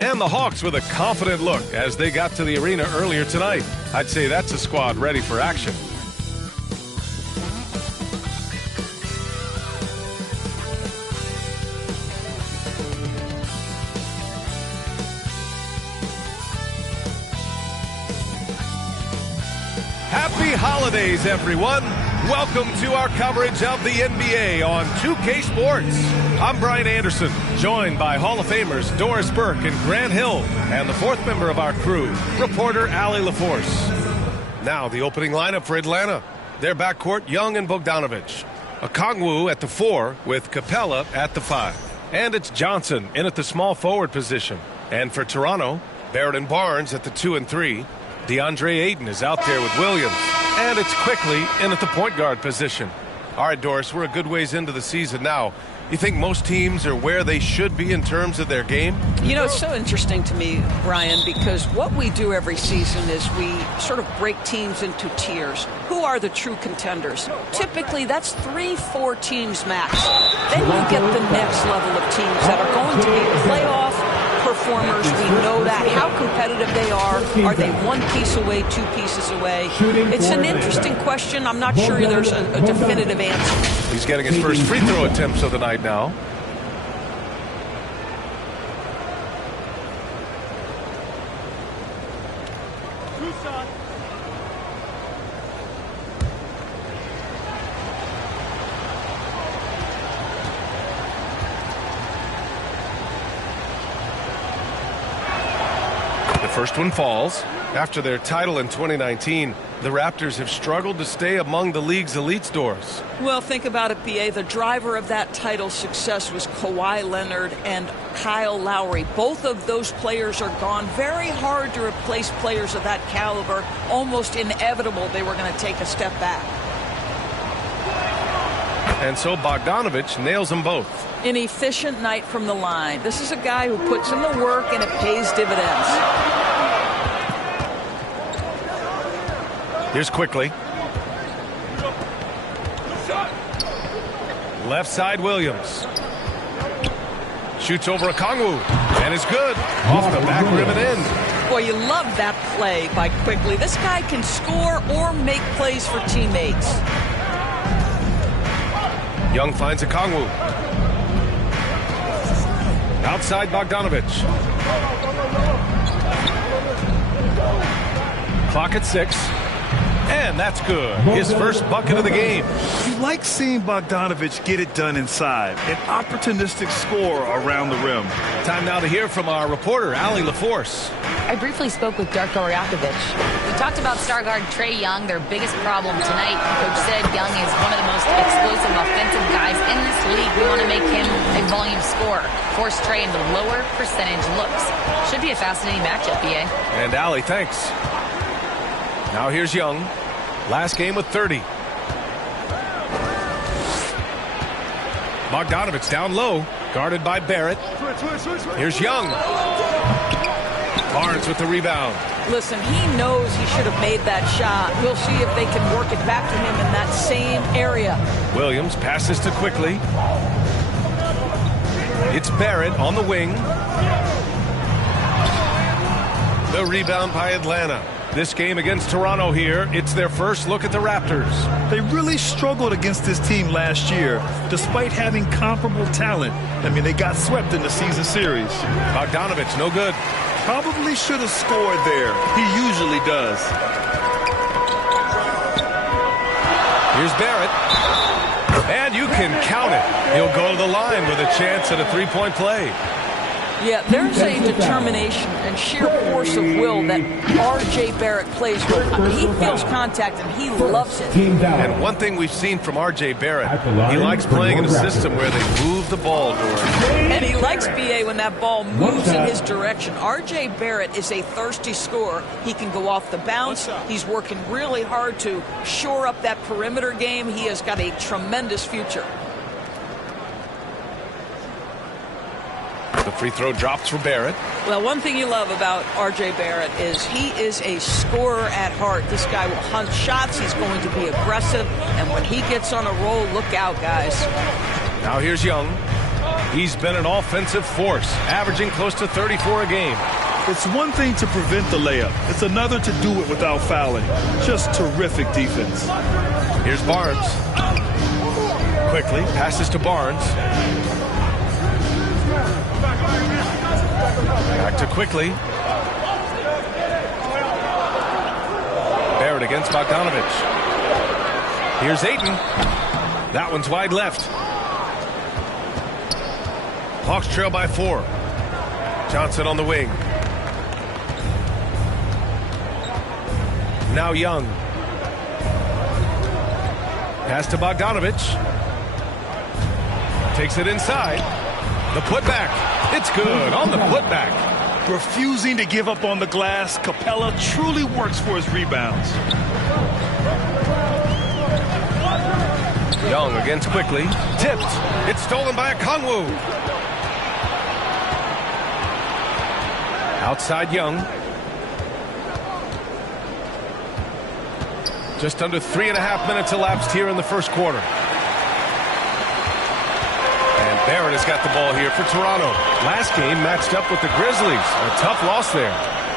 And the Hawks with a confident look as they got to the arena earlier tonight. I'd say that's a squad ready for action. Happy holidays, everyone. Welcome to our coverage of the NBA on 2K Sports. I'm Brian Anderson, joined by Hall of Famers Doris Burke and Grant Hill, and the fourth member of our crew, reporter Allie LaForce. Now the opening lineup for Atlanta. Their backcourt, Young and Bogdanovic. Okongwu at the 4 with Capella at the 5. And it's Johnson in at the small forward position. And for Toronto, Barrett and Barnes at the 2 and 3. DeAndre Ayton is out there with Williams. And it's Quickly in at the point guard position. All right, Doris, we're a good ways into the season now. You think most teams are where they should be in terms of their game? You know, it's so interesting to me, Brian, because what we do every season is we sort of break teams into tiers. Who are the true contenders? Typically, that's 3-4 teams max. Then you get the next level of teams that are going to be playoff performers. We know that. How competitive they are they one piece away, 2 pieces away? It's an interesting question. I'm not sure there's a definitive answer. He's getting his first free throw attempts of the night now. First one falls. After their title in 2019, the Raptors have struggled to stay among the league's elite stores. Well, think about it, B.A. The driver of that title success was Kawhi Leonard and Kyle Lowry. Both of those players are gone. Very hard to replace players of that caliber. Almost inevitable they were going to take a step back. And so Bogdanovic nails them both. An efficient night from the line. This is a guy who puts in the work and it pays dividends. Here's Quickly. Left side Williams. Shoots over Okongwu and is good. Off the back rim and in. Boy, you love that play by Quickly. This guy can score or make plays for teammates. Young finds Okongwu. Outside Bogdanovic. Clock at 6. And that's good. His first bucket of the game. You like seeing Bogdanovic get it done inside. An opportunistic score around the rim. Time now to hear from our reporter, Allie LaForce. I briefly spoke with Darko Rajakovic. We talked about star guard Trae Young, their biggest problem tonight. Coach said Young is one of the most explosive offensive guys in this league. We want to make him a volume scorer. Force Trae into lower percentage looks. Should be a fascinating matchup, B.A. And Allie, thanks. Now here's Young. Last game with 30. Bogdanovic down low, guarded by Barrett. Here's Young. Barnes with the rebound. Listen, he knows he should have made that shot. We'll see if they can work it back to him in that same area. Williams passes to Quickly. It's Barrett on the wing. The rebound by Atlanta. This game against Toronto here, it's their first look at the Raptors. They really struggled against this team last year, despite having comparable talent. I mean, they got swept in the season series. Bogdanovic, no good. Probably should have scored there. He usually does. Here's Barrett. And you can count it. He'll go to the line with a chance at a three-point play. Yeah, there's a determination and sheer force of will that R.J. Barrett plays with. He feels contact and he loves it. And one thing we've seen from R.J. Barrett, he likes playing in a system where they move the ball, Doris. And he likes B.A. when that ball moves in his direction. R.J. Barrett is a thirsty scorer. He can go off the bounce. He's working really hard to shore up that perimeter game. He has got a tremendous future. The free throw drops for Barrett. Well, one thing you love about R.J. Barrett is he is a scorer at heart. This guy will hunt shots. He's going to be aggressive. And when he gets on a roll, look out, guys. Now here's Young. He's been an offensive force, averaging close to 34 a game. It's one thing to prevent the layup. It's another to do it without fouling. Just terrific defense. Here's Barnes. Quickly passes to Barnes. Back to Quickly. Barrett against Bogdanovich. Here's Ayton. That one's wide left. Hawks trail by 4. Johnson on the wing. Now Young. Pass to Bogdanovich. Takes it inside. The putback. It's good on the putback. Refusing to give up on the glass, Capella truly works for his rebounds. Young against Quickly. Tipped. It's stolen by Okongwu. Outside Young. Just under 3.5 minutes elapsed here in the first quarter. And Barrett has got the ball here for Toronto. Last game matched up with the Grizzlies. A tough loss there.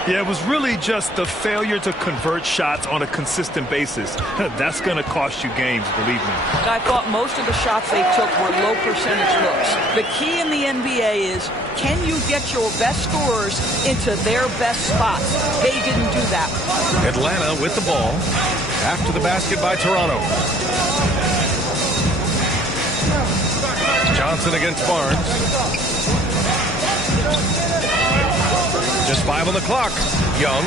Yeah, it was really just the failure to convert shots on a consistent basis. That's going to cost you games, believe me. I thought most of the shots they took were low percentage looks. The key in the NBA is, can you get your best scorers into their best spots? They didn't do that. Atlanta with the ball. After the basket by Toronto. Johnson against Barnes. Just 5 on the clock. Young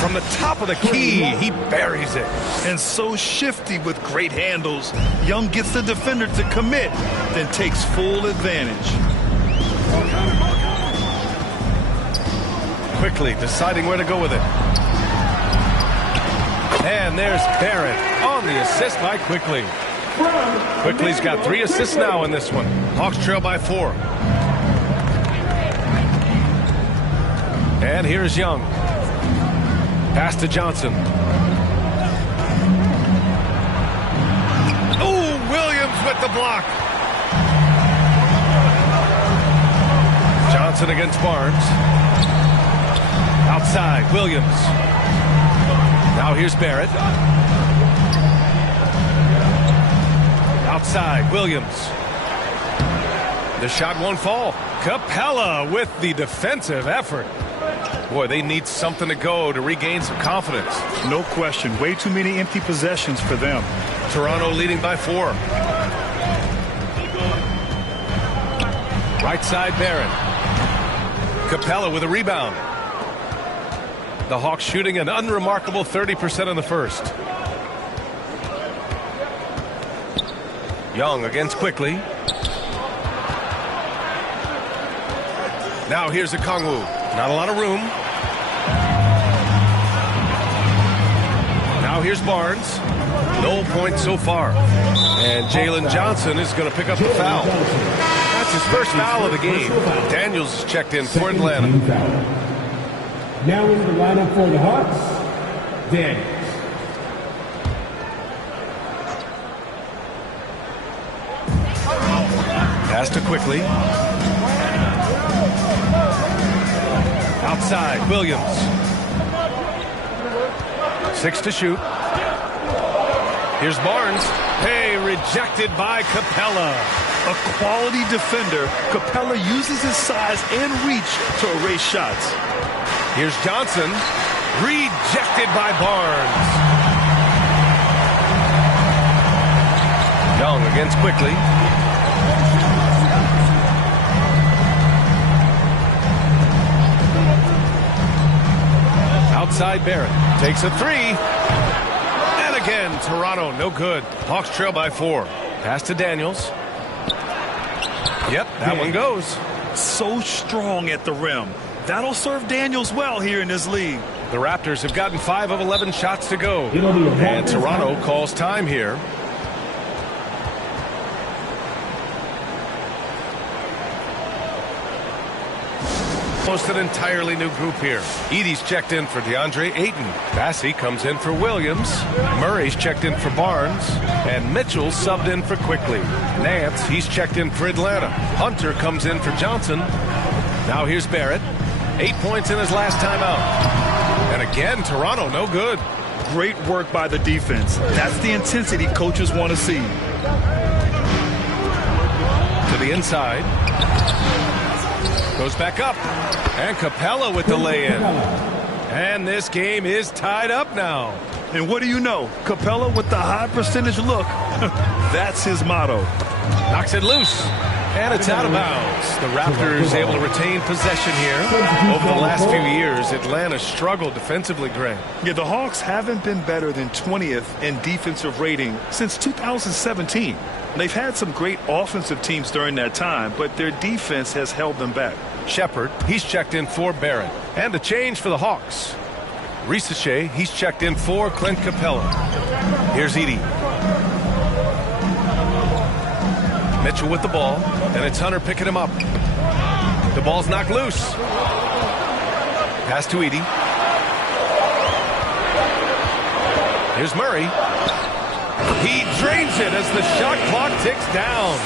from the top of the key. He buries it. And so shifty with great handles. Young gets the defender to commit, then takes full advantage. Quickly deciding where to go with it. And there's Barrett on the assist by Quickly. Quickly's got 3 assists now in this one. Hawks trail by 4. And here's Young. Pass to Johnson. Oh, Williams with the block. Johnson against Barnes. Outside, Williams. Now here's Barrett. Outside, Williams. The shot won't fall. Capella with the defensive effort. Boy, they need something to go to regain some confidence. No question. Way too many empty possessions for them. Toronto leading by 4. Right side, Barrett. Capella with a rebound. The Hawks shooting an unremarkable 30% in the first. Young against Quickly. Now here's Okongwu. Not a lot of room. Now here's Barnes. No points so far. And Jalen Johnson is going to pick up the foul. That's his first foul of the game. Daniels is checked in for Atlanta. Now in the lineup for the Hawks, Daniels. Pass to Quickly. Outside, Williams. 6 to shoot. Here's Barnes. Hey, rejected by Capella. A quality defender, Capella uses his size and reach to erase shots. Here's Johnson. Rejected by Barnes. Young against Quickly. Outside Barrett. Takes a 3. And again, Toronto, no good. Hawks trail by 4. Pass to Daniels. Yep, that one goes. So strong at the rim. That'll serve Daniels well here in this league. The Raptors have gotten 5 of 11 shots to go. And Toronto calls time here. Almost an entirely new group here. Edie's checked in for DeAndre Ayton. Bassey comes in for Williams. Murray's checked in for Barnes. And Mitchell subbed in for Quickly. Nance, he's checked in for Atlanta. Hunter comes in for Johnson. Now here's Barrett. 8 points in his last time out. And again, Toronto, no good. Great work by the defense. That's the intensity coaches want to see. To the inside. Goes back up. And Capella with the lay-in. And this game is tied up now. And what do you know? Capella with the high percentage look. That's his motto. Knocks it loose. And it's out of bounds. The Raptors able to retain possession here. Over the last few years, Atlanta struggled defensively, Greg. Yeah, the Hawks haven't been better than 20th in defensive rating since 2017. They've had some great offensive teams during that time, but their defense has held them back. Shepard, he's checked in for Barrett. And a change for the Hawks. Risache, he's checked in for Clint Capella. Here's Edie. Mitchell with the ball, and it's Hunter picking him up. The ball's knocked loose. Pass to Edie. Here's Murray. He drains it as the shot clock ticks down.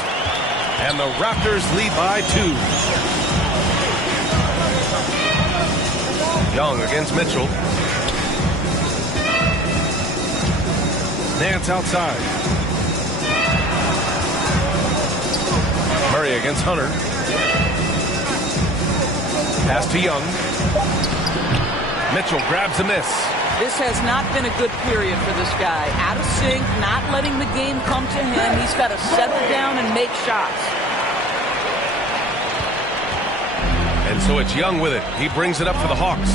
And the Raptors lead by 2. Young against Mitchell. Nance outside. Murray against Hunter. Pass to Young. Mitchell grabs a miss. This has not been a good period for this guy. Out of sync, not letting the game come to him. He's got to settle down and make shots. And so it's Young with it. He brings it up for the Hawks.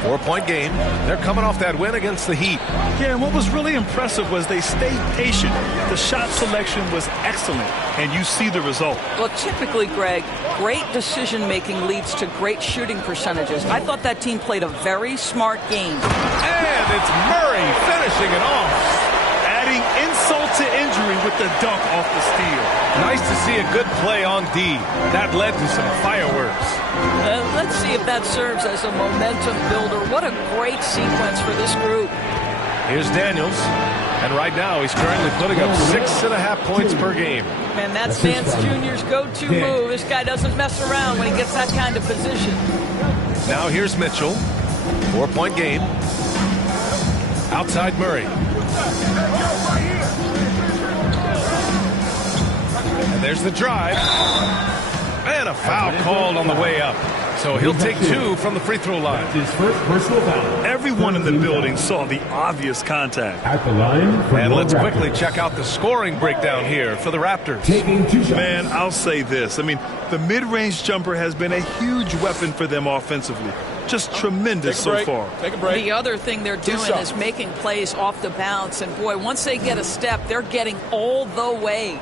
4-point game. They're coming off that win against the Heat. Yeah, and what was really impressive was they stayed patient. The shot selection was excellent, and you see the result. Well, typically, Greg, great decision-making leads to great shooting percentages. I thought that team played a very smart game. And it's Murray finishing it off. Adding insult to injury with the dunk off the steal. Nice to see a good play on D. That led to some fireworks. Let's see if that serves as a momentum builder. What a great sequence for this group. Here's Daniels. And right now he's currently putting up 6.5 points per game. Man, that's Vance Jr.'s go-to move. This guy doesn't mess around when he gets that kind of position. Now here's Mitchell. 4-point game. Outside Murray. And there's the drive. And a foul called on the way up. So he'll take 2 from the free throw line. His first personal foul. Everyone in the building saw the obvious contact. At the line for And let's Raptors. quickly check out the scoring breakdown here for the Raptors. Taking 2 shots. Man, I'll say this. I mean, the mid-range jumper has been a huge weapon for them offensively. Just tremendous so far. Take a break. The other thing they're doing is making plays off the bounce. And, boy, once they get a step, they're getting all the way.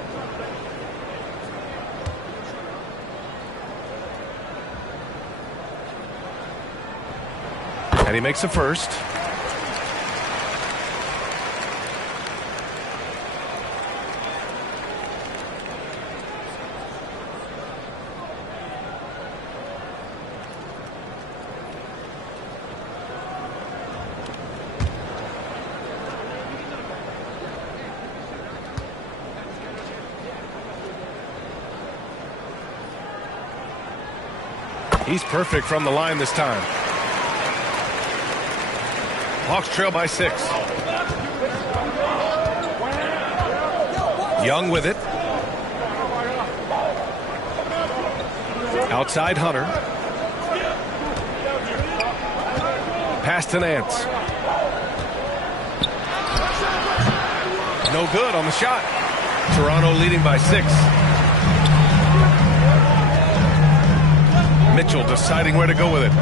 And he makes the first. He's perfect from the line this time. Hawks trail by 6. Young with it. Outside Hunter. Pass to Nance. No good on the shot. Toronto leading by 6. Mitchell deciding where to go with it.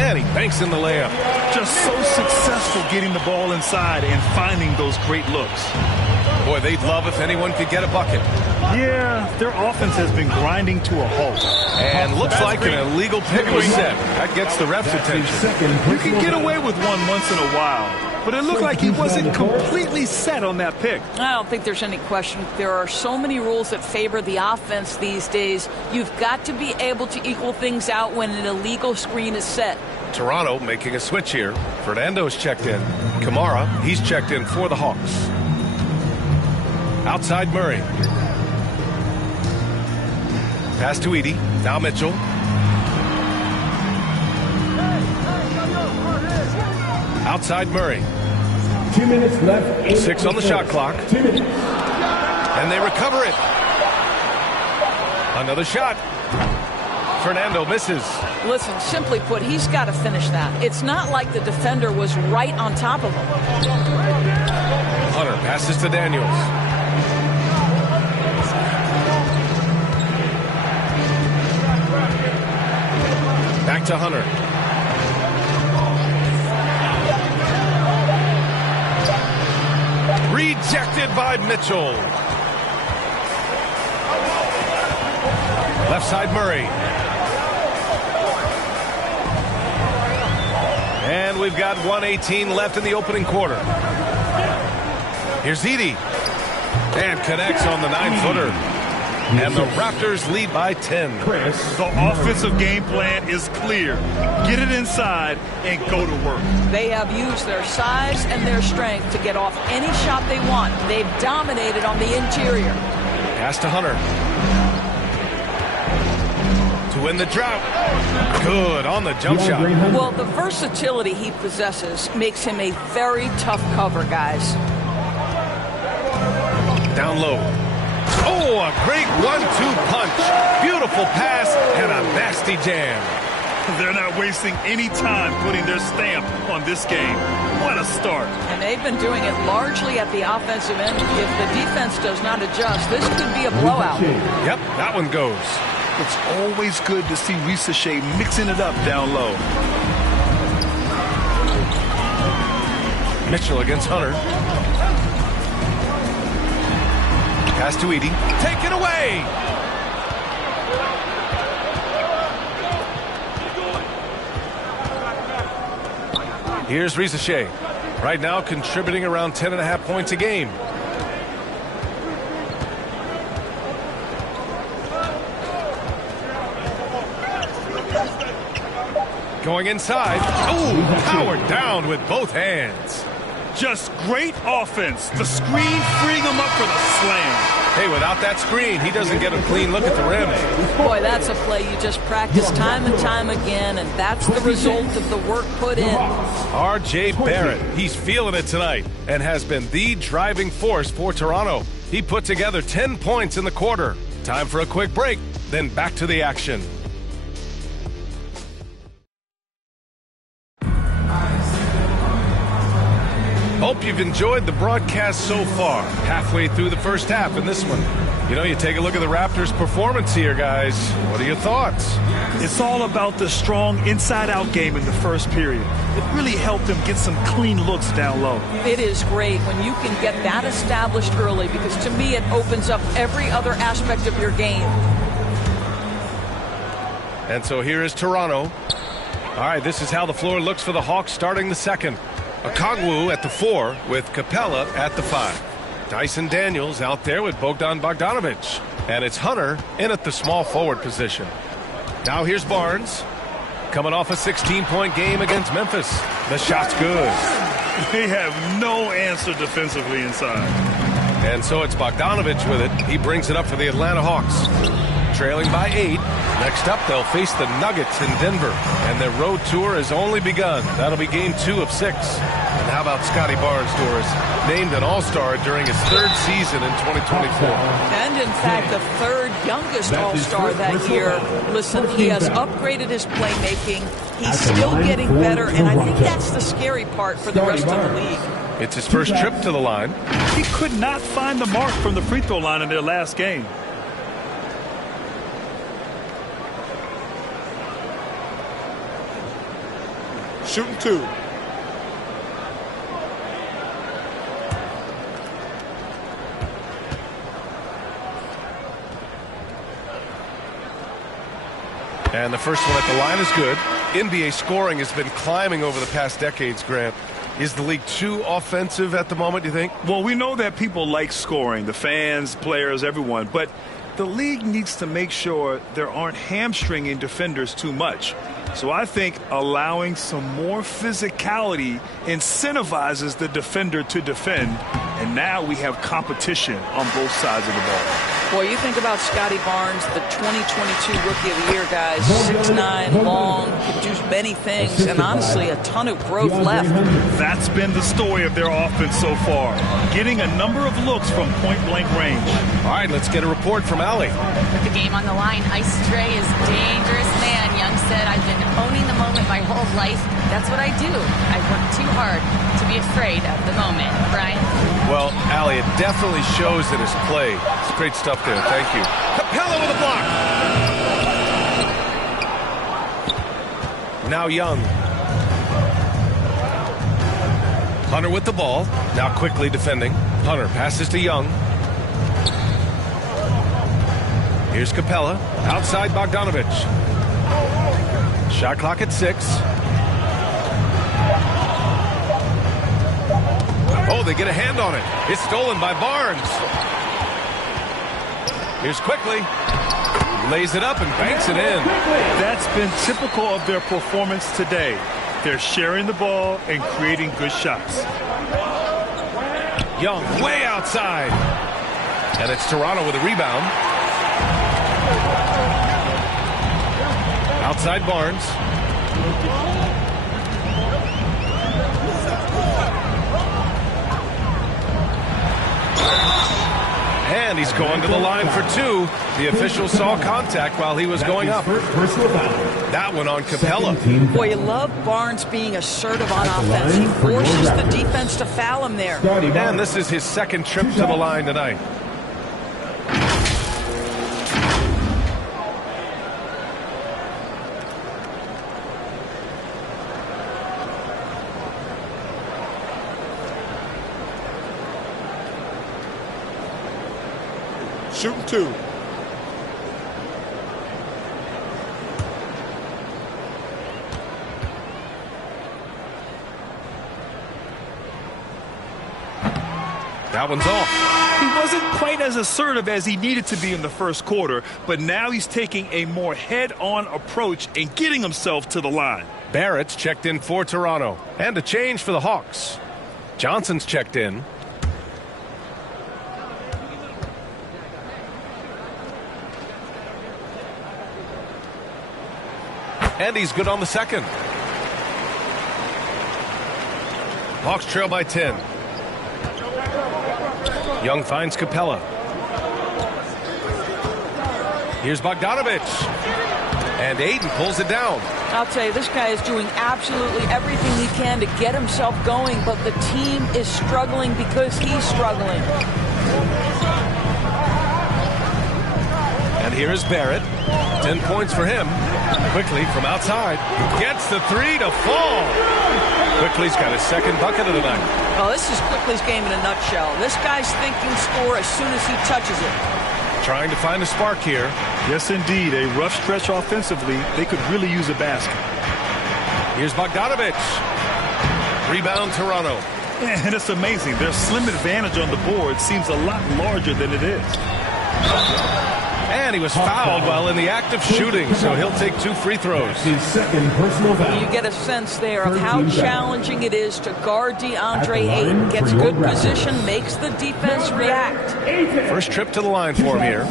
And he banks in the layup. Just so successful getting the ball inside and finding those great looks. Boy, they'd love if anyone could get a bucket. Yeah, their offense has been grinding to a halt. And looks like an illegal pick was set. That gets the ref's attention. You can get away with one once in a while, but it looked like he wasn't completely set on that pick. I don't think there's any question. There are so many rules that favor the offense these days. You've got to be able to equal things out when an illegal screen is set. Toronto making a switch here. Fernando's checked in. Kamara, he's checked in for the Hawks. Outside Murray. Pass to Edie. Now Mitchell. Outside Murray. 2 minutes left. 6 on the shot clock. 2 minutes. And they recover it. Another shot. Fernando misses. Listen, simply put, he's got to finish that. It's not like the defender was right on top of him. Hunter passes to Daniels. Back to Hunter. Rejected by Mitchell. Left side Murray. And we've got 1:18 left in the opening quarter. Here's Edie. And connects on the 9-footer. And the Raptors lead by 10. The offensive game plan is clear. Get it inside and go to work. They have used their size and their strength to get off any shot they want. They've dominated on the interior. Pass to Hunter. To win the drought. Good on the jump shot. Well, the versatility he possesses makes him a very tough cover, guys. Down low. Oh, a great 1-2 punch. Beautiful pass and a nasty jam. They're not wasting any time putting their stamp on this game. What a start. And they've been doing it largely at the offensive end. If the defense does not adjust, this could be a blowout. Yep, that one goes. It's always good to see Ricochet mixing it up down low. Mitchell against Hunter. Pass to Edie. Take it away. Here's Ricochet. Right now contributing around 10.5 points a game. Going inside. Oh, powered down with both hands. Just great offense. The screen freeing him up for the slam. Hey, without that screen, he doesn't get a clean look at the rim. Boy, that's a play you just practice time and time again, and that's the result of the work put in. R.J. Barrett, he's feeling it tonight and has been the driving force for Toronto. He put together 10 points in the quarter. Time for a quick break, then back to the action. Hope you've enjoyed the broadcast so far. Halfway through the first half in this one. You know, you take a look at the Raptors' performance here, guys. What are your thoughts? It's all about the strong inside-out game in the first period. It really helped them get some clean looks down low. It is great when you can get that established early, because to me it opens up every other aspect of your game. And so here is Toronto. All right, this is how the floor looks for the Hawks starting the second. Okongwu at the 4 with Capella at the 5. Dyson Daniels out there with Bogdan Bogdanovic. And it's Hunter in at the small forward position. Now here's Barnes. Coming off a 16-point game against Memphis. The shot's good. They have no answer defensively inside. And so it's Bogdanovic with it. He brings it up for the Atlanta Hawks. Trailing by 8. Next up, they'll face the Nuggets in Denver. And their road tour has only begun. That'll be game 2 of 6. And how about Scotty Barnes, Doris? Named an All-Star during his 3rd season in 2024. And in fact, the 3rd youngest All-Star that year. Listen, he has upgraded his playmaking. He's still getting better, and I think that's the scary part for the rest of the league. It's his first trip to the line. He could not find the mark from the free throw line in their last game. Shooting 2. And the first one at the line is good. NBA scoring has been climbing over the past decades, Grant. Is the league too offensive at the moment, do you think? Well, we know that people like scoring, the fans, players, everyone, but the league needs to make sure there aren't hamstringing defenders too much. So I think allowing some more physicality incentivizes the defender to defend, and now we have competition on both sides of the ball. Boy, you think about Scotty Barnes, the 2022 Rookie of the Year, guys. 6'9", long, can do many things, and honestly, a ton of growth left. That's been the story of their offense so far, getting a number of looks from point-blank range. All right, let's get a report from Allie. With the game on the line, Ice Stray is dangerous man. Young said, I've been owning the moment my whole life. That's what I do. I work too hard to be afraid of the moment. Brian? Well, Allie, it definitely shows in his play. It's great stuff there. Thank you. Capella with a block. Now Young. Hunter with the ball. Now quickly defending. Hunter passes to Young. Here's Capella. Outside Bogdanovich. Shot clock at 6. Oh, they get a hand on it. It's stolen by Barnes. Here's Quickly. Lays it up and banks it in. That's been typical of their performance today. They're sharing the ball and creating good shots. Young way outside. And it's Toronto with a rebound. Outside Barnes. And he's going to the line for 2. The official saw contact while he was going up. That one on Capella. Boy, you love Barnes being assertive on offense. He forces the defense to foul him there. And this is his second trip to the line tonight. Shooting 2. That one's off. He wasn't quite as assertive as he needed to be in the first quarter, but now he's taking a more head-on approach and getting himself to the line. Barrett's checked in for Toronto. And a change for the Hawks. Johnson's checked in. And he's good on the second. Hawks trail by 10. Young finds Capella. Here's Bogdanovich. And Aiden pulls it down. I'll tell you, this guy is doing absolutely everything he can to get himself going, but the team is struggling because he's struggling. And here's Barrett. 10 points for him. Quickly from outside. Gets the 3 to fall. Quickly's got his second bucket of the night. Oh, this is Quickly's game in a nutshell. This guy's thinking score as soon as he touches it. Trying to find a spark here. Yes, indeed. A rough stretch offensively. They could really use a basket. Here's Bogdanovich. Rebound Toronto. And it's amazing. Their slim advantage on the board seems a lot larger than it is. And he was fouled while in the act of shooting, so he'll take 2 free throws. His second personal foul. You get a sense there of how challenging it is to guard DeAndre Ayton. Gets good position, makes the defense react. First trip to the line for him here.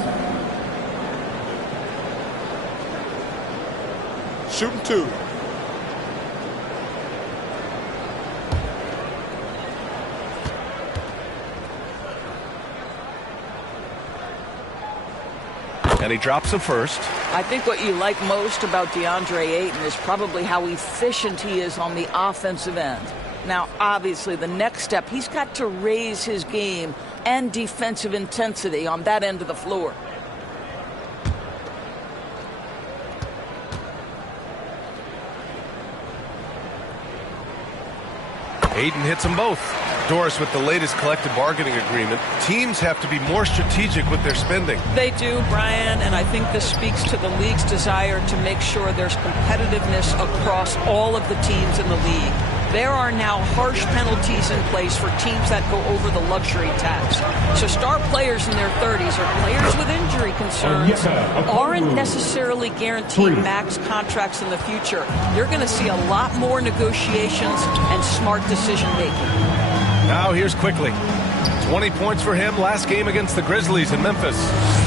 Shooting 2. And he drops the first. I think what you like most about DeAndre Ayton is probably how efficient he is on the offensive end. Now, obviously, the next step, he's got to raise his game and defensive intensity on that end of the floor. Ayton hits them both. Doris, with the latest collective bargaining agreement, teams have to be more strategic with their spending. They do, Brian, and I think this speaks to the league's desire to make sure there's competitiveness across all of the teams in the league. There are now harsh penalties in place for teams that go over the luxury tax. So star players in their 30s or players with injury concerns aren't necessarily guaranteed max contracts in the future. You're going to see a lot more negotiations and smart decision making. Now here's Quickly. 20 points for him last game against the Grizzlies in Memphis.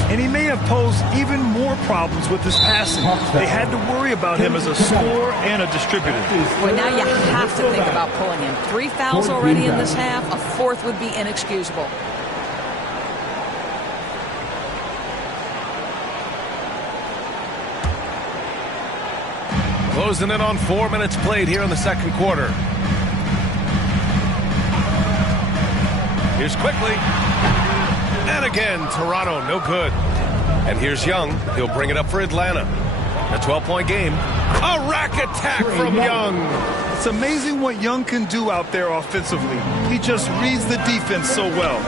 And he may have posed even more problems with his passing. They had to worry about him as a scorer and a distributor. Well, now you have to think about pulling him. 3 fouls already in this half. A 4th would be inexcusable. Closing in on 4 minutes played here in the second quarter. Here's Quickly. And again, Toronto, no good. And here's Young. He'll bring it up for Atlanta. A 12-point game. A rack attack from Young. It's amazing what Young can do out there offensively. He just reads the defense so well.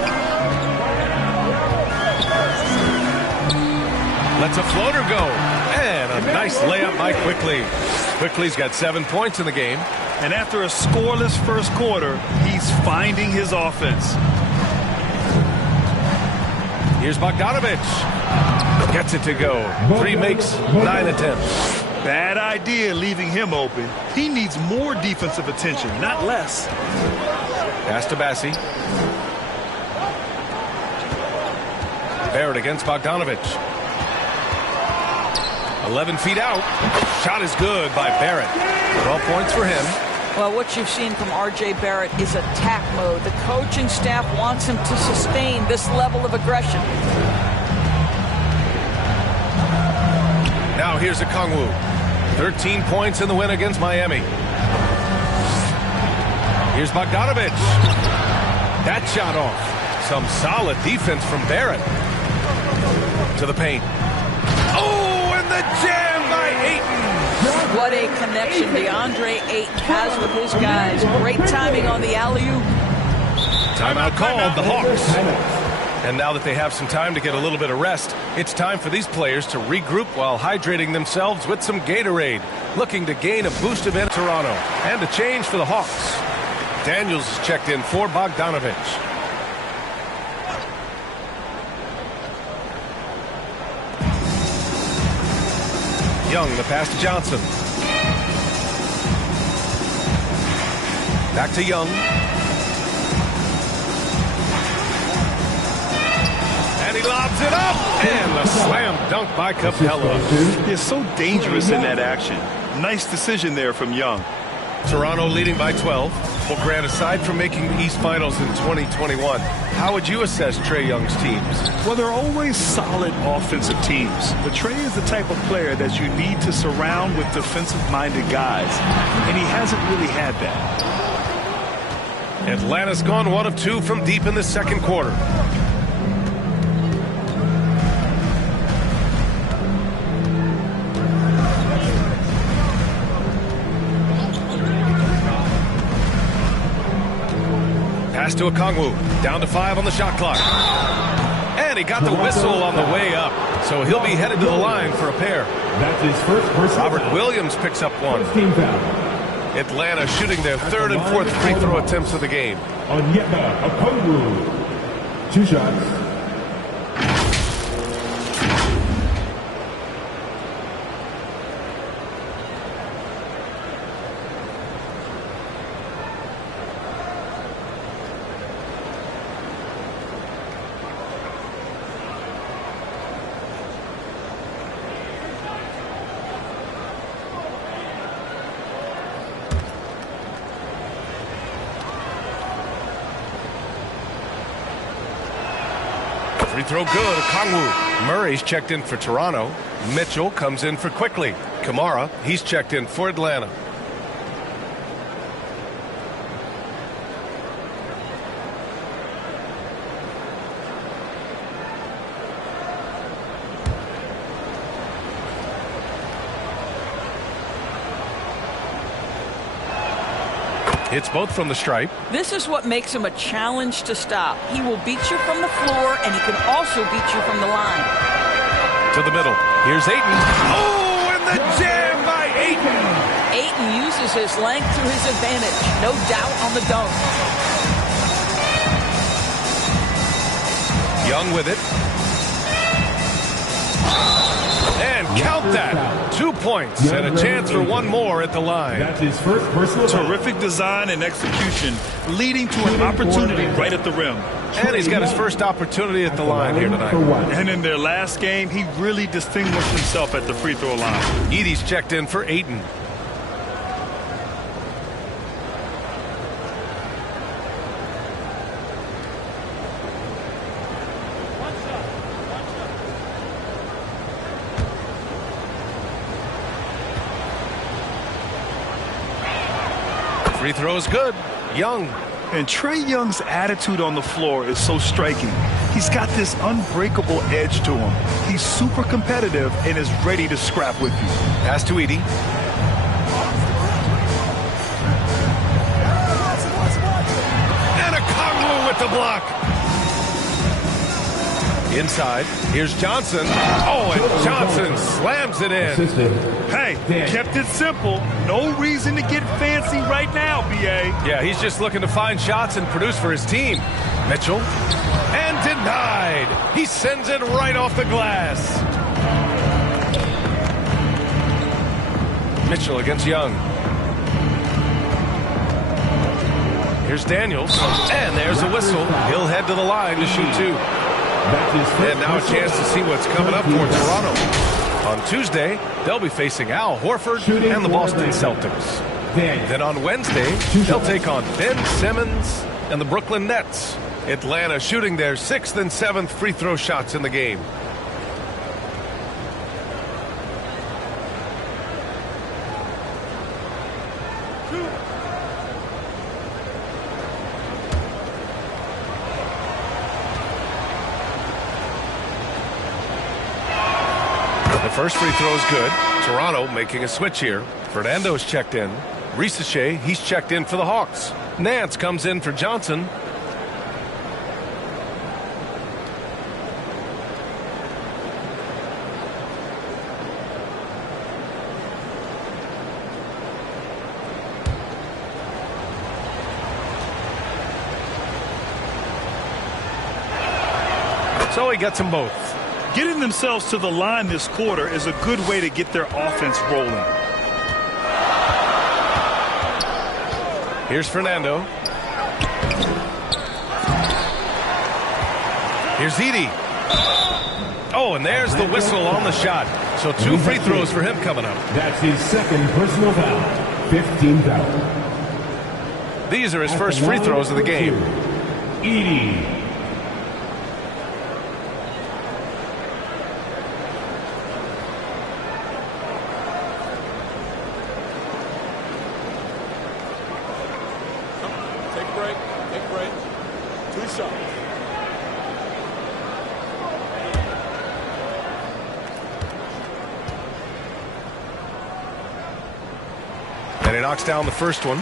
Lets a floater go. And a nice layup by Quickly. Quickly's got 7 points in the game. And after a scoreless first quarter, he's finding his offense. Here's Bogdanovich. Gets it to go. 3 makes, 9 attempts. Bad idea leaving him open. He needs more defensive attention, not less. Pass to Bassi. Barrett against Bogdanovich. 11 feet out. Shot is good by Barrett. 12 points for him. Well, what you've seen from R.J. Barrett is attack mode. The coaching staff wants him to sustain this level of aggression. Now here's Okongwu. 13 points in the win against Miami. Here's Bogdanovich. That shot off. Some solid defense from Barrett. To the paint. Oh, and the jam by Ayton. What a connection DeAndre Ayton has with his guys. Great timing on the alley-oop. Timeout called, the Hawks. And now that they have some time to get a little bit of rest, it's time for these players to regroup while hydrating themselves with some Gatorade, looking to gain a boost of energy. Toronto, and a change for the Hawks. Daniels is checked in for Bogdanovich. Young, the pass to Johnson. Back to Young. And he lobs it up. And the slam dunk by Capella. He's so dangerous in that action. Nice decision there from Young. Toronto leading by 12. Well, Grant, aside from making the East Finals in 2021, how would you assess Trae Young's teams? Well, they're always solid offensive teams. But Trae is the type of player that you need to surround with defensive-minded guys. And he hasn't really had that. Atlanta's gone 1 of 2 from deep in the second quarter. Pass to Okongwu. Down to 5 on the shot clock. And he got the whistle on the way up. So he'll be headed to the line for a pair. That's his first personal Robert foul. Williams picks up 1. First team foul. Atlanta shooting their 3rd and 4th free throw attempts of the game. Onyeka Okongwu. 2 shots. Free throw good. Okongwu. Murray's checked in for Toronto. Mitchell comes in for Quickly. Kamara, he's checked in for Atlanta. Hits both from the stripe. This is what makes him a challenge to stop. He will beat you from the floor, and he can also beat you from the line. To the middle. Here's Ayton. Oh, and the jam by Ayton. Ayton uses his length to his advantage. No doubt on the dunk. Young with it. And count that. 2 points and a chance for one more at the line. That's his first personal foul. Terrific design and execution, leading to an opportunity right at the rim. And he's got his first opportunity at the line here tonight. And in their last game, he really distinguished himself at the free throw line. Edey's checked in for Ayton. Free throw is good. Young. And Trae Young's attitude on the floor is so striking. He's got this unbreakable edge to him. He's super competitive and is ready to scrap with you. Pass to Edey. And a Kongwu with the block. Inside. Here's Johnson. Oh, and Johnson slams it in. Hey, kept it simple. No reason to get fancy right now, B.A. Yeah, he's just looking to find shots and produce for his team. Mitchell. And denied. He sends it right off the glass. Mitchell against Young. Here's Daniels. And there's a whistle. He'll head to the line to shoot two. And now a chance to see what's coming up for Toronto. On Tuesday, they'll be facing Al Horford and the Boston Celtics. Then on Wednesday, they'll take on Ben Simmons and the Brooklyn Nets. Atlanta shooting their 6th and 7th free throw shots in the game. The first free throw is good. Toronto making a switch here. Fernando's checked in. Risache, he's checked in for the Hawks. Nance comes in for Johnson. So he gets them both. Getting themselves to the line this quarter is a good way to get their offense rolling. Here's Fernando. Here's Edey. Oh, and there's the whistle on the shot. So 2 free throws for him coming up. That's his second personal foul. 15 foul. These are his first free throws of the game. Edey. And he knocks down the first one.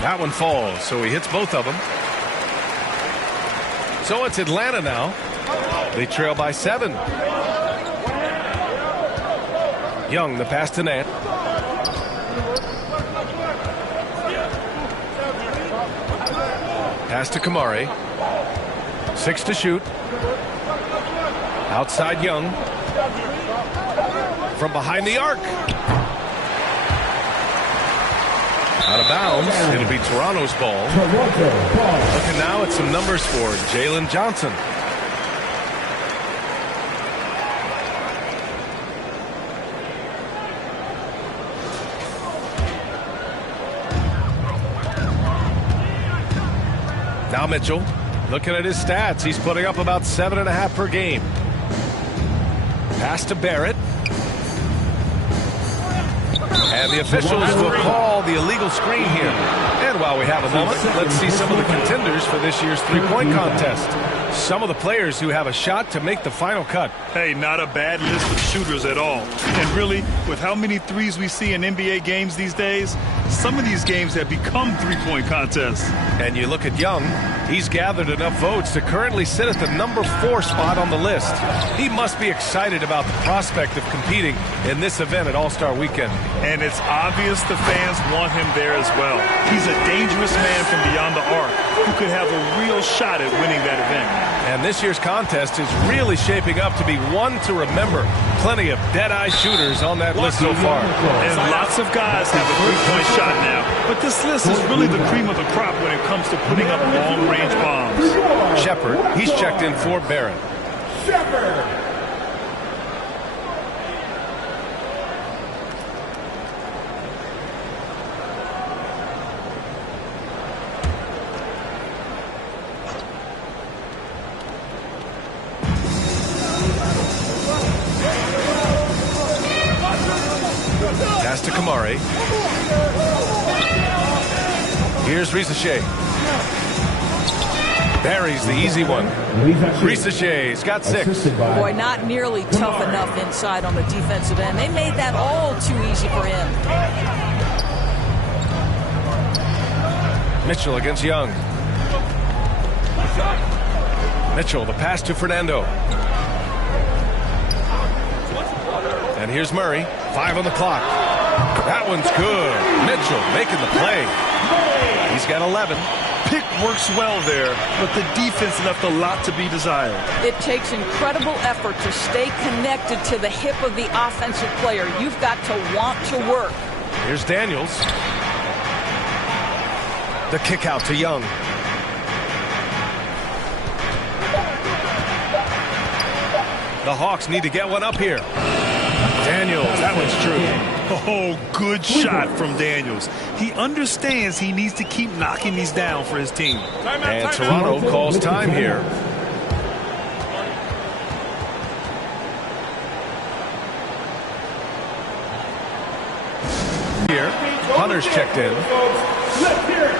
That one falls, so he hits both of them. So it's Atlanta now. They trail by 7. Young, the pass to Nance. Pass to Kamari. 6 to shoot. Outside Young. From behind the arc. Out of bounds. It'll be Toronto's ball. Looking now at some numbers for Jalen Johnson. Now Mitchell, looking at his stats, he's putting up about 7.5 per game. Pass to Barrett. And the officials will call the illegal screen here. And while we have a moment, let's see some of the contenders for this year's three-point contest. some of the players who have a shot to make the final cut. Hey, not a bad list of shooters at all. And really, with how many threes we see in NBA games these days, some of these games have become three-point contests. And you look at Young, he's gathered enough votes to currently sit at the #4 spot on the list. He must be excited about the prospect of competing in this event at All-Star Weekend. And it's obvious the fans want him there as well. He's a dangerous man from beyond the arc who could have a real shot at winning that event. And this year's contest is really shaping up to be one to remember. Plenty of dead-eye shooters on that list so far. And lots of guys have a three-point shot now. But this list is really the cream of the crop when it comes to putting up long-range bombs. Shepard, he's checked in for Barrett. Shepard. Pass to Kamari. Here's Risache. Buries the easy one. Risache's got 6. Boy, not nearly tough enough inside on the defensive end. They made that all too easy for him. Mitchell against Young. Mitchell, the pass to Fernando. And here's Murray. 5 on the clock. That one's good. Mitchell making the play. He's got 11. Pick works well there, but the defense left a lot to be desired. It takes incredible effort to stay connected to the hip of the offensive player. You've got to want to work. Here's Daniels. The kick out to Young. The Hawks need to get one up here. Daniels, that one's true. Oh, good shot from Daniels. He understands he needs to keep knocking these down for his team. And Toronto calls time here. Here, Hunter's checked in.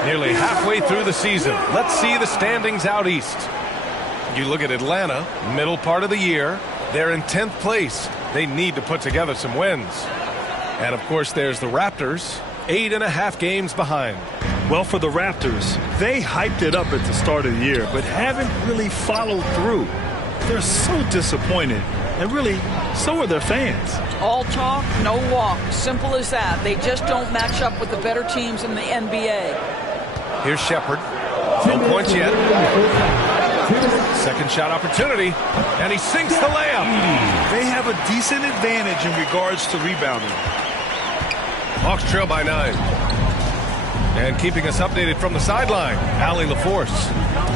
Nearly halfway through the season. Let's see the standings out east. You look at Atlanta, middle part of the year. They're in 10th place. They need to put together some wins. And, of course, there's the Raptors, 8.5 games behind. Well, for the Raptors, they hyped it up at the start of the year, but haven't really followed through. They're so disappointed, and really, so are their fans. All talk, no walk. Simple as that. They just don't match up with the better teams in the NBA. Here's Shepard. No points yet. Second shot opportunity, and he sinks the layup. They have a decent advantage in regards to rebounding. Hawks trail by 9. And keeping us updated from the sideline, Allie LaForce.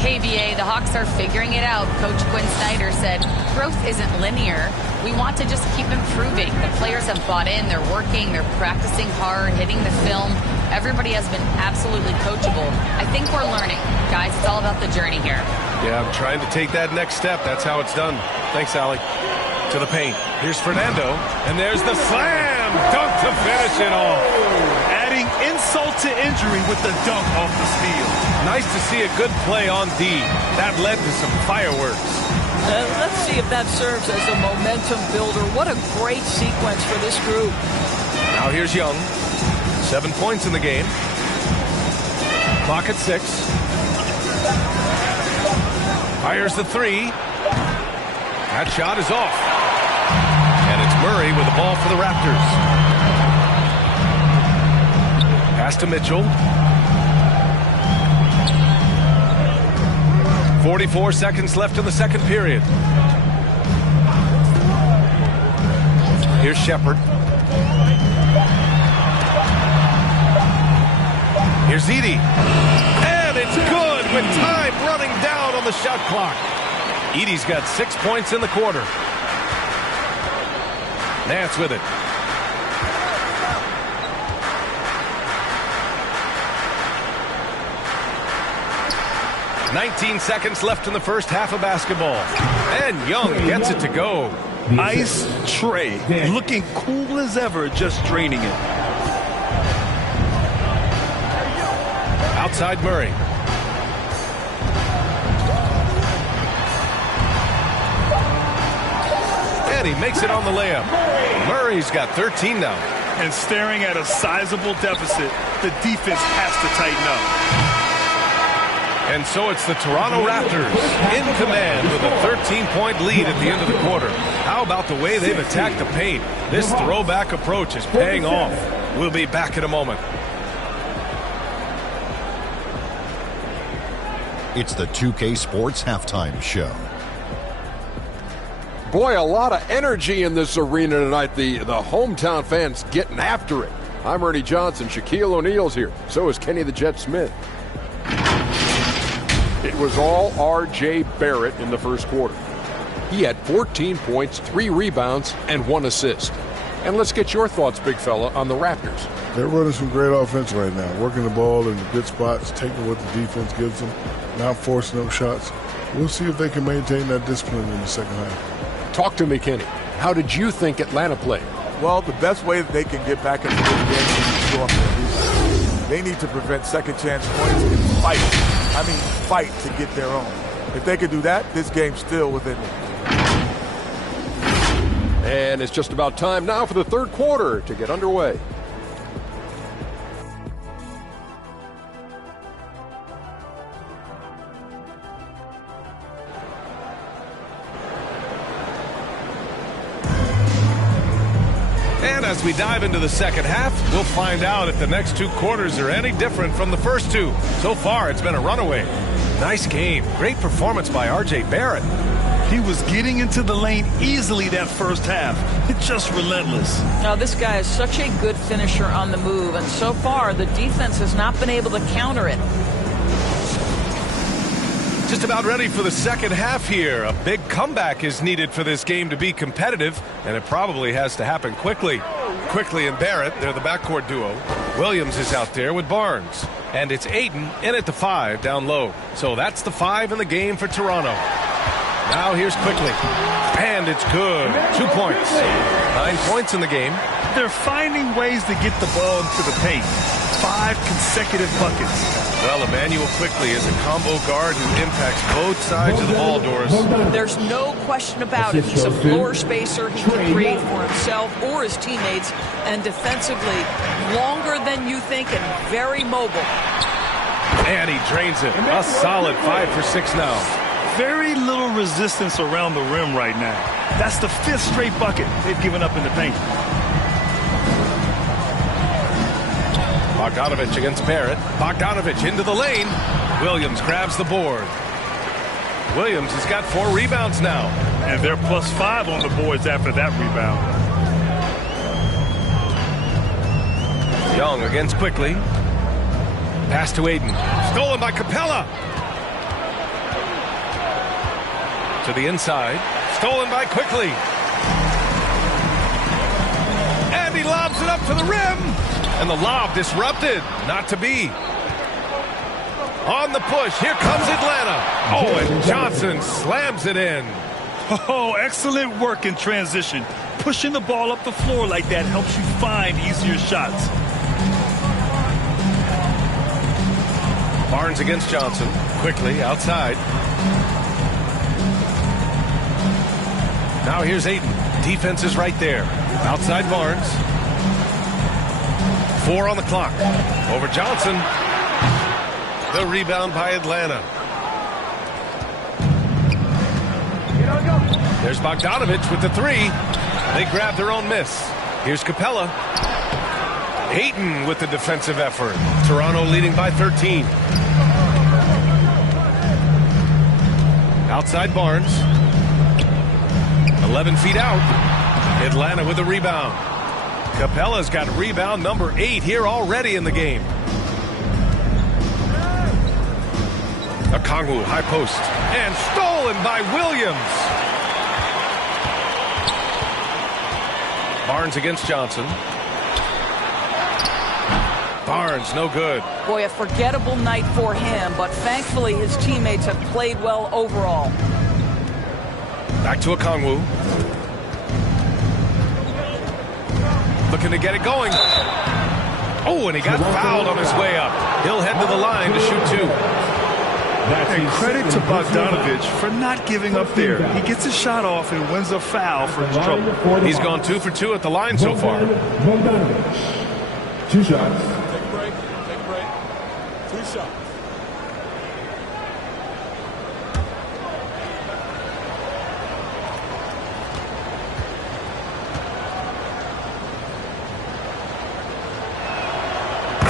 Hey, VA, the Hawks are figuring it out. Coach Quinn Snyder said, growth isn't linear. We want to just keep improving. The players have bought in. They're working. They're practicing hard, hitting the film. Everybody has been absolutely coachable. I think we're learning. Guys, it's all about the journey here. Yeah, I'm trying to take that next step. That's how it's done. Thanks, Allie. To the paint. Here's Fernando. And there's the slam. Dunk to finish it off. Adding insult to injury with the dunk off the steal. Nice to see a good play on D. That led to some fireworks. Let's see if that serves as a momentum builder. What a great sequence for this group. Now here's Young. 7 points in the game. Clock at 6. Fires the 3. That shot is off. And it's Murray with the ball for the Raptors. Pass to Mitchell. 44 seconds left in the second period. Here's Shepard. Here's Edie. And it's good with time running down on the shot clock. Edie's got 6 points in the quarter. Nance with it. "19 seconds left in the first half of basketball. And Young gets it to go. Ice tray. Looking cool as ever, just draining it. Outside Murray. he makes it on the layup. Murray's got 13 now. And staring at a sizable deficit, the defense has to tighten up. And so it's the Toronto Raptors in command with a 13-point lead at the end of the quarter. How about the way they've attacked the paint? This throwback approach is paying off. We'll be back in a moment. It's the 2K Sports Halftime Show. Boy, a lot of energy in this arena tonight. The hometown fans getting after it. I'm Ernie Johnson. Shaquille O'Neal's here. So is Kenny the Jet Smith. It was all R.J. Barrett in the first quarter. He had 14 points, 3 rebounds, and 1 assist. And let's get your thoughts, big fella, on the Raptors. They're running some great offense right now, working the ball in the good spots, taking what the defense gives them, not forcing up shots. We'll see if they can maintain that discipline in the second half. Talk to me, Kenny. How did you think Atlanta played? Well, the best way that they can get back into this game is to go up their defense. They need to prevent second chance points and fight. I mean, fight to get their own. If they could do that, this game's still within them. And it's just about time now for the third quarter to get underway. And as we dive into the second half, we'll find out if the next 2 quarters are any different from the first 2. So far, it's been a runaway. Nice game. Great performance by R.J. Barrett. He was getting into the lane easily that first half. It's just relentless. Now, this guy is such a good finisher on the move, and so far, the defense has not been able to counter it. Just about ready for the second half here. A big comeback is needed for this game to be competitive, and it probably has to happen quickly. Quickly and Barrett, they're the backcourt duo. Williams is out there with Barnes. And it's Ayton in at the 5 down low. So that's the 5 in the game for Toronto. Now here's Quickly. And it's good. 2 points. 9 points in the game. They're finding ways to get the ball into the paint. 5 consecutive buckets. Well, Emmanuel Quickly is a combo guard who impacts both sides of the ball, Doris. There's no question about it. He's a floor spacer. He can create for himself or his teammates. And defensively, longer than you think and very mobile. And he drains it. A solid 5 for 6 now. Very little resistance around the rim right now. That's the 5th straight bucket they've given up in the paint. Bogdanovich against Barrett. Bogdanovich into the lane. Williams grabs the board. Williams has got 4 rebounds now. And they're +5 on the boards after that rebound. Young against Quickly. Pass to Ayton. Stolen by Capella. To the inside. Stolen by Quickly. And he lobs it up to the rim. And the lob disrupted. Not to be. On the push. Here comes Atlanta. Oh, and Johnson slams it in. Oh, excellent work in transition. Pushing the ball up the floor like that helps you find easier shots. Barnes against Johnson. Quickly outside. Now here's Ayton. Defense is right there. Outside Barnes. 4 on the clock. Over Johnson. The rebound by Atlanta. There's Bogdanovich with the 3. They grab their own miss. Here's Capella. Ayton with the defensive effort. Toronto leading by 13. Outside Barnes. 11 feet out. Atlanta with the rebound. Capella's got rebound number 8 here already in the game. Okongwu, high post. And stolen by Williams. Barnes against Johnson. Barnes, no good. Boy, a forgettable night for him, but thankfully his teammates have played well overall. Back to Okongwu. Looking to get it going. Oh, and he got fouled on his way up. He'll head to the line to shoot 2. And credit to Bogdanovich for not giving up there. He gets a shot off and wins a foul for his trouble. He's gone 2 for 2 at the line so far. Bogdanovich, 2 shots. Take a break. Take a break. 2 shots.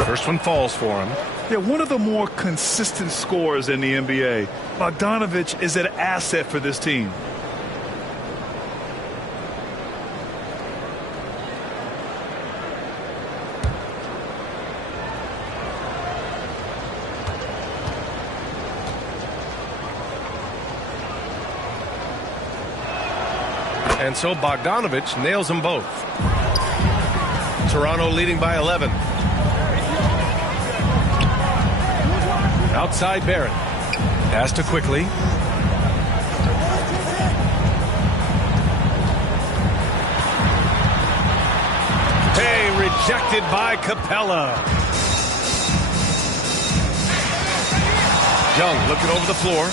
First one falls for him. They're one of the more consistent scorers in the NBA. Bogdanovich is an asset for this team. And so Bogdanovich nails them both. Toronto leading by 11. Outside Barrett. Pass to Quickly. Hey, rejected by Capella. Young looking over the floor.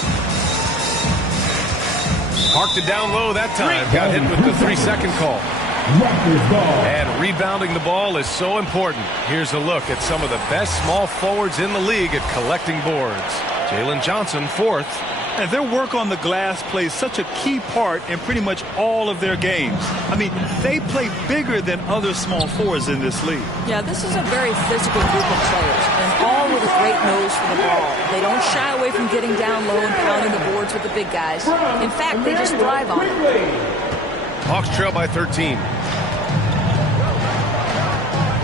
Parked it down low that time. Got hit with the 3-second call. Raptors ball. And rebounding the ball is so important. Here's a look at some of the best small forwards in the league at collecting boards. Jalen Johnson, 4th. And their work on the glass plays such a key part in pretty much all of their games. I mean, they play bigger than other small forwards in this league. Yeah, this is a very physical group of players, and all with a great nose for the ball. They don't shy away from getting down low and pounding the boards with the big guys. In fact, they just thrive on it. Hawks trail by 13.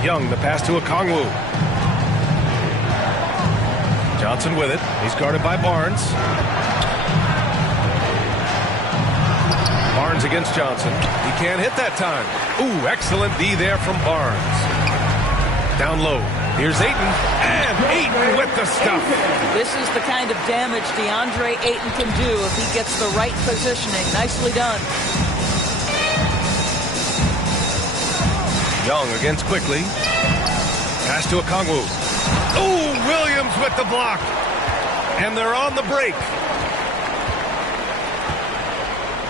Young, the pass to Okongwu. Johnson with it. He's guarded by Barnes. Barnes against Johnson. He can't hit that time. Ooh, excellent D there from Barnes. Down low. Here's Ayton. And Ayton with the stuff. This is the kind of damage DeAndre Ayton can do if he gets the right positioning. Nicely done. Young against Quickly. Pass to Okongwu. Ooh, Williams with the block. And they're on the break.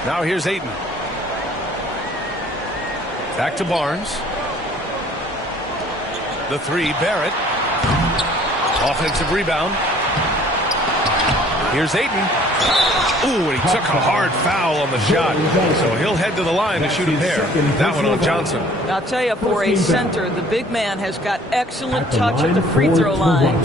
Now here's Ayton. Back to Barnes. The 3, Barrett. Offensive rebound. Here's Ayton. Ooh, and he took a hard foul on the shot. So he'll head to the line to shoot a pair. That one on Johnson. I'll tell you, for a center, the big man has got excellent touch at the free throw line.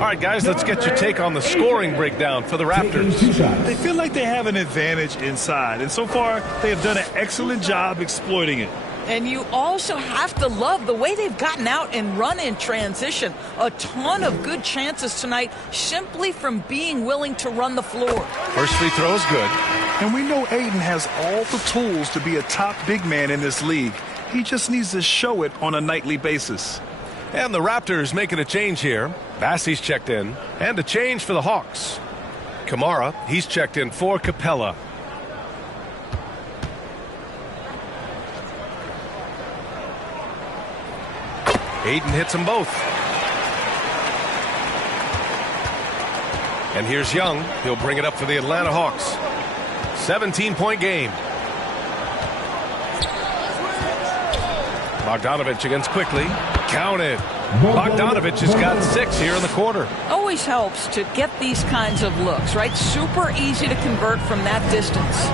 All right, guys, let's get your take on the scoring breakdown for the Raptors. They feel like they have an advantage inside, and so far they have done an excellent job exploiting it. And you also have to love the way they've gotten out and run in transition. A ton of good chances tonight simply from being willing to run the floor. First free throw is good. And we know Ayton has all the tools to be a top big man in this league. He just needs to show it on a nightly basis. And the Raptors making a change here. Bassey's checked in. And a change for the Hawks. Kamara, he's checked in for Capella. Ayton hits them both. And here's Young. He'll bring it up for the Atlanta Hawks. 17-point game. Bogdanovich against Quickly. Counted. Bogdanovich has got 6 here in the quarter. Always helps to get these kinds of looks, right? Super easy to convert from that distance.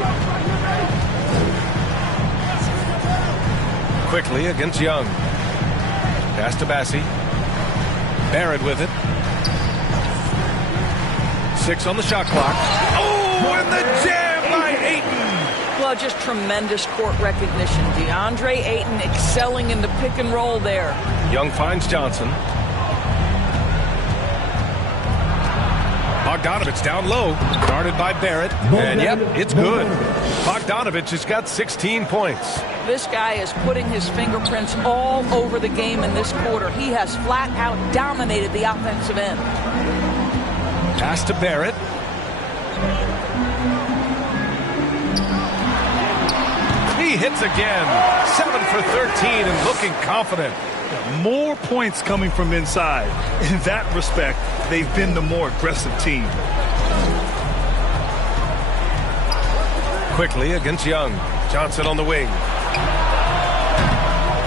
Quickly against Young. Pass to Bassey. Barrett with it. 6 on the shot clock. Oh, and the jam by Ayton. Well, just tremendous court recognition. DeAndre Ayton excelling in the pick and roll there. Young finds Johnson. Bogdanovich down low. Guarded by Barrett. And yep, it's good. Bogdanovich has got 16 points. This guy is putting his fingerprints all over the game in this quarter. He has flat out dominated the offensive end. Pass to Barrett. He hits again. 7 for 13 and looking confident. More points coming from inside. In that respect, they've been the more aggressive team. quickly against Young. Johnson on the wing.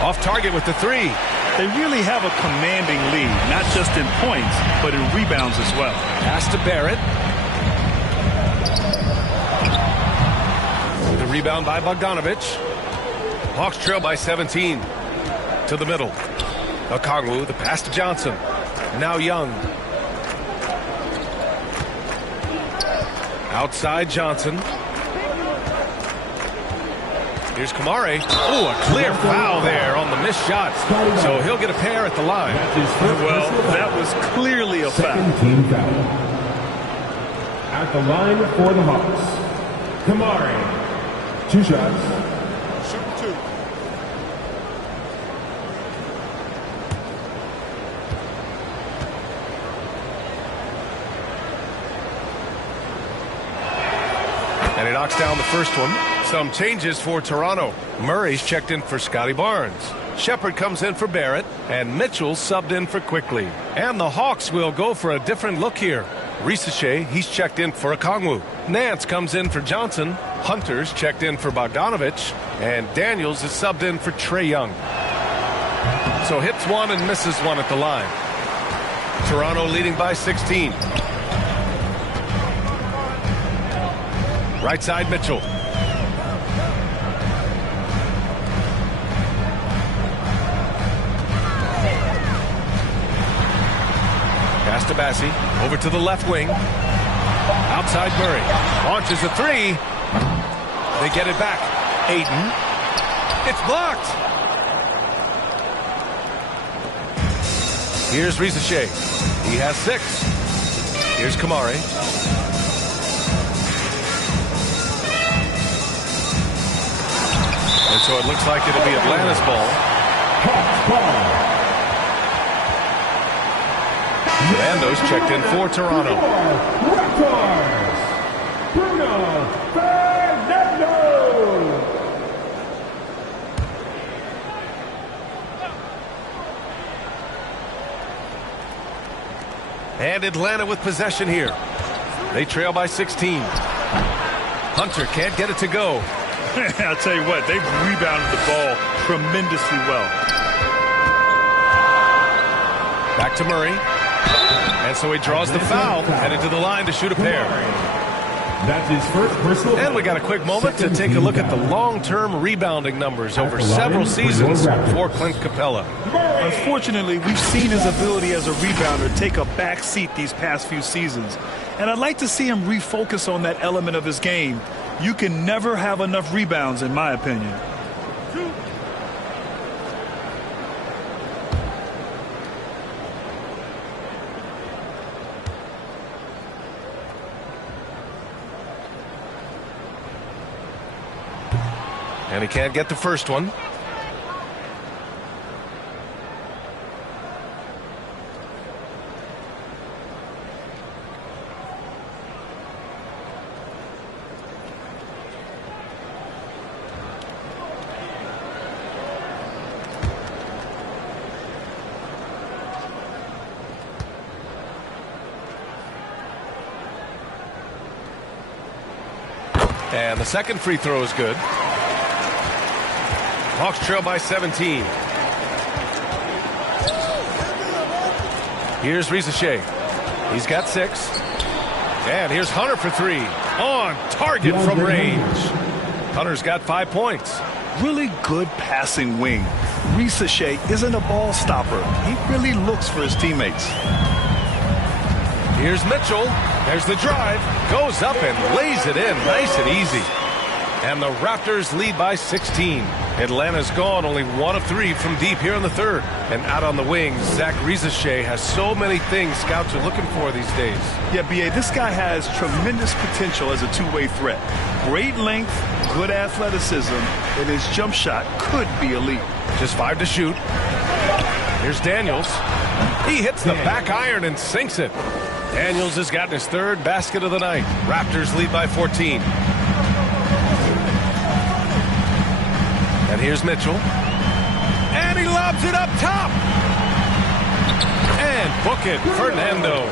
Off target with the three. They really have a commanding lead, not just in points, but in rebounds as well. Pass to Barrett. The rebound by Bogdanovich. Hawks trail by 17. To the middle. Okongwu, the pass to Johnson. Now Young. Outside Johnson. Here's Kamare. Oh, a clear foul there on the missed shot. So he'll get a pair at the line. Well, that was clearly a foul. Second team foul. At the line for the Hawks, Kamare. 2 shots. Shoot 2. And he knocks down the first one. Some changes for Toronto. Murray's checked in for Scotty Barnes. Shepard comes in for Barrett. And Mitchell subbed in for Quickly. And the Hawks will go for a different look here. Risache, he's checked in for Okongwu. Nance comes in for Johnson. Hunter's checked in for Bogdanovich. And Daniels is subbed in for Trae Young. So hits one and misses one at the line. Toronto leading by 16. Right side Mitchell. Pass to Bassi. Over to the left wing. Outside Murray. Launches a three. They get it back. Ayton. It's blocked. Here's Risache. He has 6. Here's Kamare. And so it looks like it'll be Atlanta's ball. Lando's checked in for Toronto. Raptors, Bruno Fernando. And Atlanta with possession here. They trail by 16. Hunter can't get it to go. I'll tell you what, they've rebounded the ball tremendously well. Back to Murray. And so he draws the foul, headed to the line to shoot a pair. That's his first personal. And we got a quick moment to take a look at the long-term rebounding numbers over several seasons for Clint Capella. Unfortunately, we've seen his ability as a rebounder take a back seat these past few seasons. And I'd like to see him refocus on that element of his game. You can never have enough rebounds, in my opinion. And he can't get the first one. And the second free throw is good. Hawks trail by 17. Here's Risache. He's got 6. And here's Hunter for 3. On target from range. Hunter's got 5 points. Really good passing wing. Risache isn't a ball stopper. He really looks for his teammates. Here's Mitchell. There's the drive. Goes up and lays it in. Nice and easy. And the Raptors lead by 16. Atlanta's gone only 1 of 3 from deep here in the third. And out on the wing, Zach Risache has so many things scouts are looking for these days. Yeah, B.A., this guy has tremendous potential as a two-way threat. Great length, good athleticism, and his jump shot could be elite. Just 5 to shoot. Here's Daniels. He hits the back iron and sinks it. Daniels has gotten his 3rd basket of the night. Raptors lead by 14. And here's Mitchell. And he lobs it up top. And book it, Fernando.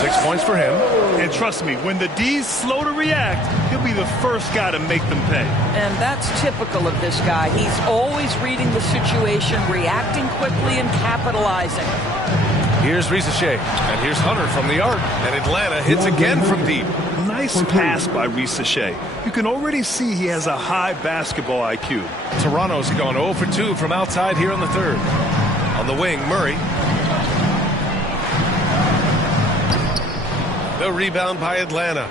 6 points for him. And trust me, when the D's slow to react, he'll be the first guy to make them pay. And that's typical of this guy. He's always reading the situation, reacting quickly, and capitalizing. Here's Rizachet, and here's Hunter from the arc. And Atlanta hits again from deep. Nice pass by Rizachet. You can already see he has a high basketball IQ. Toronto's gone 0 for 2 from outside here in the third. On the wing, Murray. The rebound by Atlanta.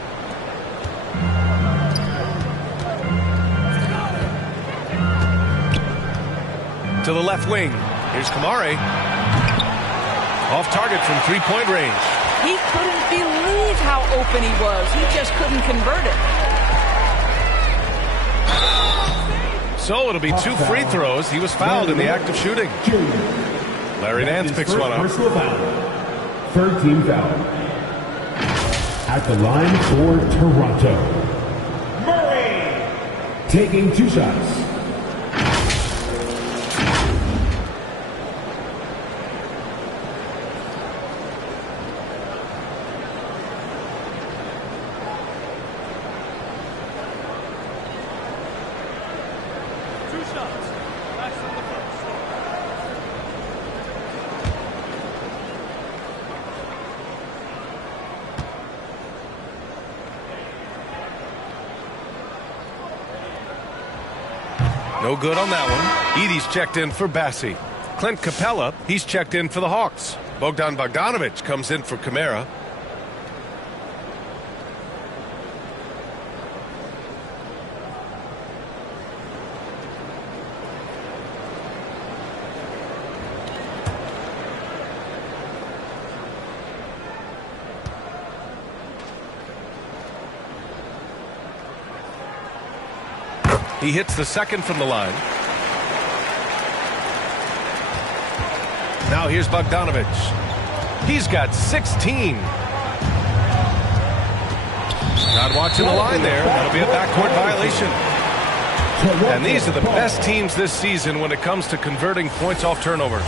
To the left wing. Here's Kamare. Off target from three-point range. He couldn't believe how open he was. He just couldn't convert it. So it'll be 2 free throws. He was fouled in the act of shooting. Larry Nance picks one up. Personal foul. Third team foul. At the line for Toronto, Murray taking 2 shots. No good on that one. Edey's checked in for Bassi. Clint Capella, he's checked in for the Hawks. Bogdan Bogdanovic comes in for Kamara. He hits the second from the line. Now here's Bogdanovic. He's got 16. Not watching the line there. That'll be a backcourt violation. And these are the best teams this season when it comes to converting points off turnovers.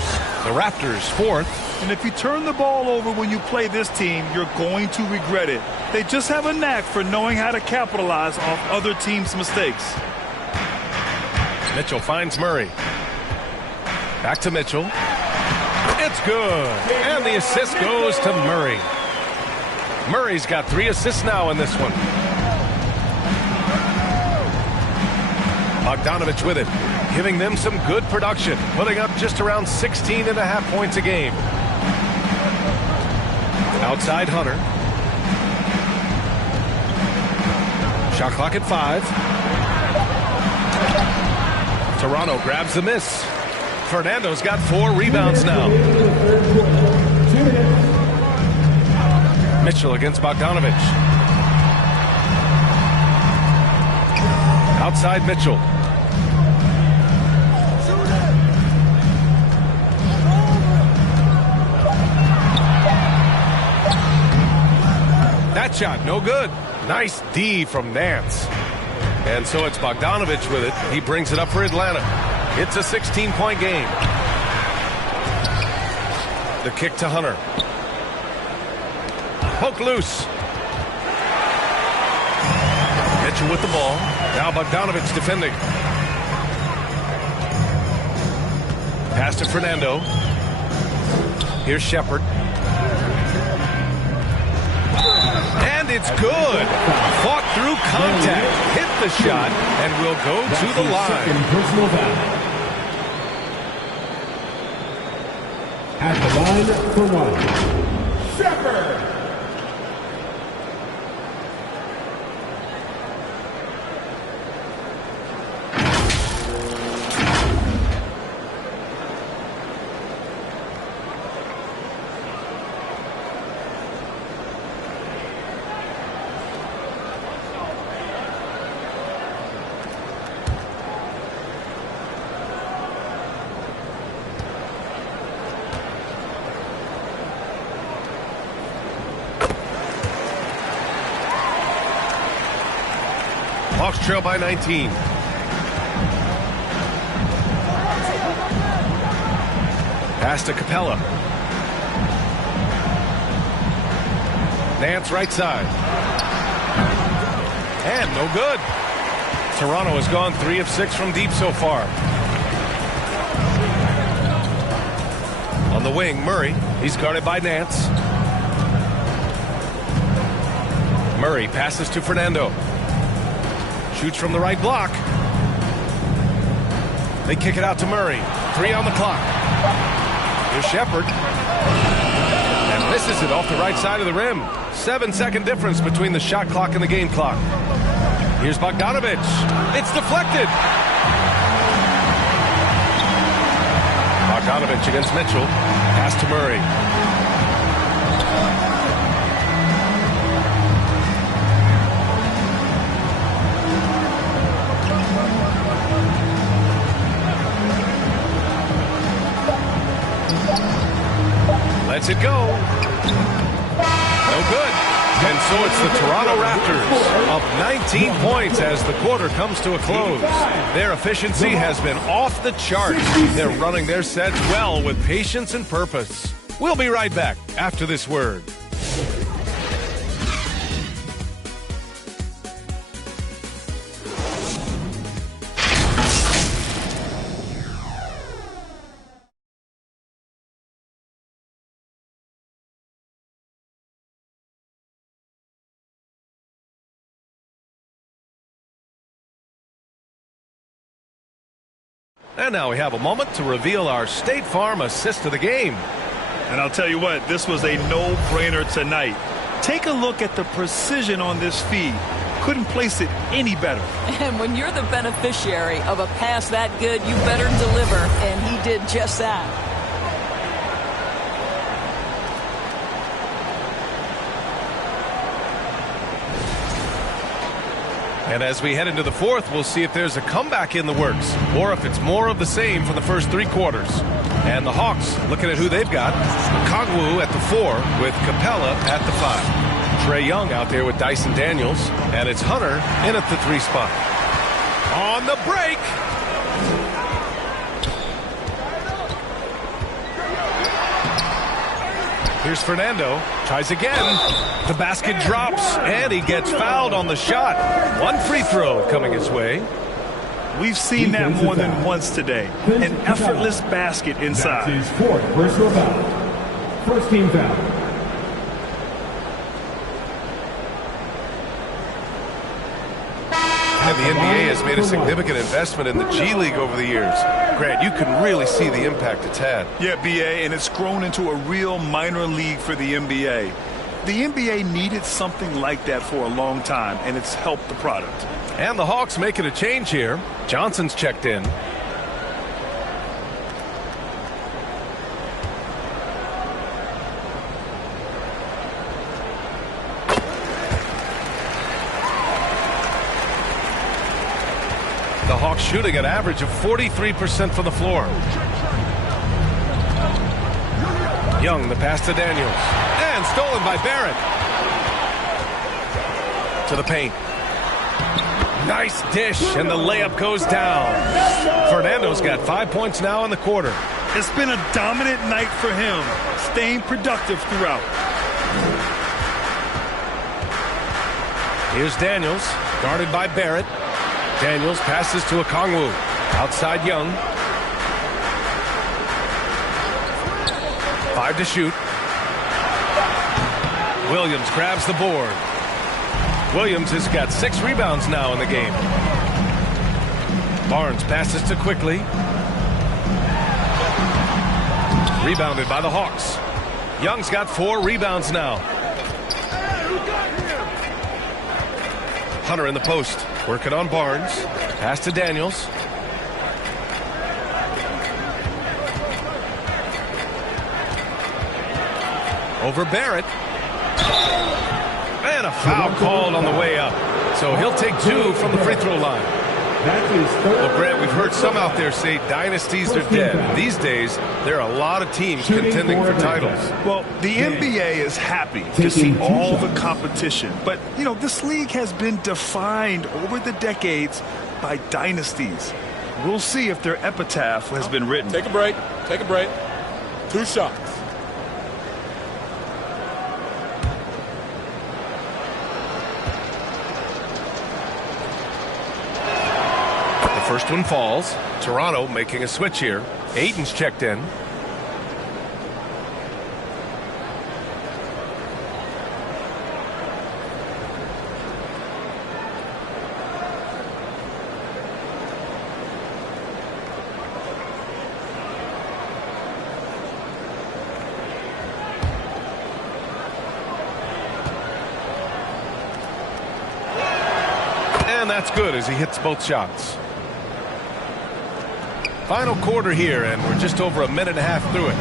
The Raptors, 4th. And if you turn the ball over when you play this team, you're going to regret it. They just have a knack for knowing how to capitalize off other teams' mistakes. Mitchell finds Murray. Back to Mitchell. It's good. And the assist goes to Murray. Murray's got 3 assists now in this one. Bogdanovic with it, giving them some good production, putting up just around 16.5 points a game. Outside Hunter. Shot clock at 5. Toronto grabs the miss. Fernando's got 4 rebounds now. Mitchell against Bogdanovic. Outside Mitchell. That shot, no good. Nice D from Nance. And so it's Bogdanovic with it. He brings it up for Atlanta. It's a 16-point game. The kick to Hunter. Poke loose. Mitchell with the ball. Now Bogdanovic defending. Pass to Fernando. Here's Shepard. And it's good. Fought through contact. Hit the shot and will go to the line. Personal foul. At the line for 1, Shepard. Hawks trail by 19. Pass to Capella. Nance right side. And no good. Toronto has gone 3 of 6 from deep so far. On the wing, Murray. He's guarded by Nance. Murray passes to Fernando. Shoots from the right block. They kick it out to Murray. 3 on the clock. Here's Shepherd. And misses it off the right side of the rim. 7-second difference between the shot clock and the game clock. Here's Bogdanovich. It's deflected. Bogdanovich against Mitchell. Pass to Murray. Lets it go. No good. And so it's the Toronto Raptors up 19 points as the quarter comes to a close. Their efficiency has been off the charts. They're running their sets well with patience and purpose. We'll be right back after this word. And now we have a moment to reveal our State Farm assist of the game. And I'll tell you what, this was a no-brainer tonight. Take a look at the precision on this feed. Couldn't place it any better. And when you're the beneficiary of a pass that good, you better deliver. And he did just that. And as we head into the fourth, we'll see if there's a comeback in the works or if it's more of the same from the first 3 quarters. And the Hawks looking at who they've got. Kongwu at the 4 with Capella at the 5. Trae Young out there with Dyson Daniels. And it's Hunter in at the 3 spot. On the break. Here's Fernando. Tries again. The basket drops, and he gets fouled on the shot. 1 free throw coming his way. We've seen that more than once today. An effortless basket inside. That's his 4th personal foul. First team foul. And the NBA has made a significant investment in the G League over the years. Grant, you can really see the impact it's had. Yeah, BA, and it's grown into a real minor league for the NBA. The NBA needed something like that for a long time, and it's helped the product. And the Hawks making a change here. Johnson's checked in. The Hawks shooting an average of 43% from the floor. Young, the pass to Daniels. And stolen by Barrett. To the paint. Nice dish, and the layup goes down. Fernando's got 5 points now in the quarter. It's been a dominant night for him, staying productive throughout. Here's Daniels, guarded by Barrett. Daniels passes to Okongwu. Outside Young. 5 to shoot. Williams grabs the board. Williams has got 6 rebounds now in the game. Barnes passes to Quickly. Rebounded by the Hawks. Young's got 4 rebounds now. Hunter in the post. Working on Barnes. Pass to Daniels. Over Barrett. And a foul called on the way up. So he'll take 2 from the free throw line. Well, Grant, we've heard some out there say dynasties are dead. These days, there are a lot of teams contending for titles. Well, the NBA is happy to see all the competition. But, you know, this league has been defined over the decades by dynasties. We'll see if their epitaph has been written. Take a break. Take a break. 2 shots. First one falls. Toronto making a switch here. Aiton's checked in. And that's good as he hits both shots. Final quarter here, and we're just over a minute and a half through it.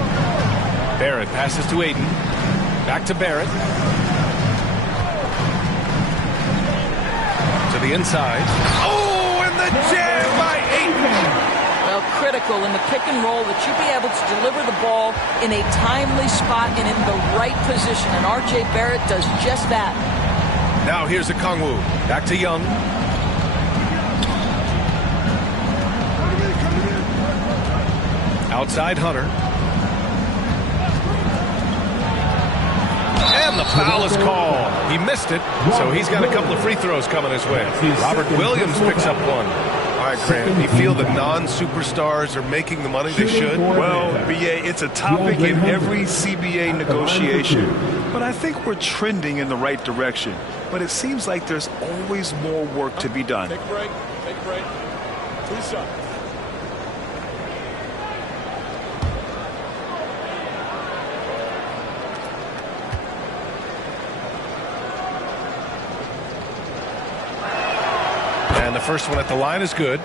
Barrett passes to Aiton. Back to Barrett. To the inside. Oh, and the jam by Aiton! Well, critical in the pick and roll that you be able to deliver the ball in a timely spot and in the right position, and R.J. Barrett does just that. Now here's Okongwu. Back to Young. Outside Hunter. And the foul is called. He missed it, so he's got a couple of free throws coming his way. Robert Williams picks up one. All right, Grant, do you feel that non-superstars are making the money they should? Well, BA, it's a topic in every CBA negotiation. But I think we're trending in the right direction. But it seems like there's always more work to be done. Take a break. Take a break. 2 shots. And the first one at the line is good.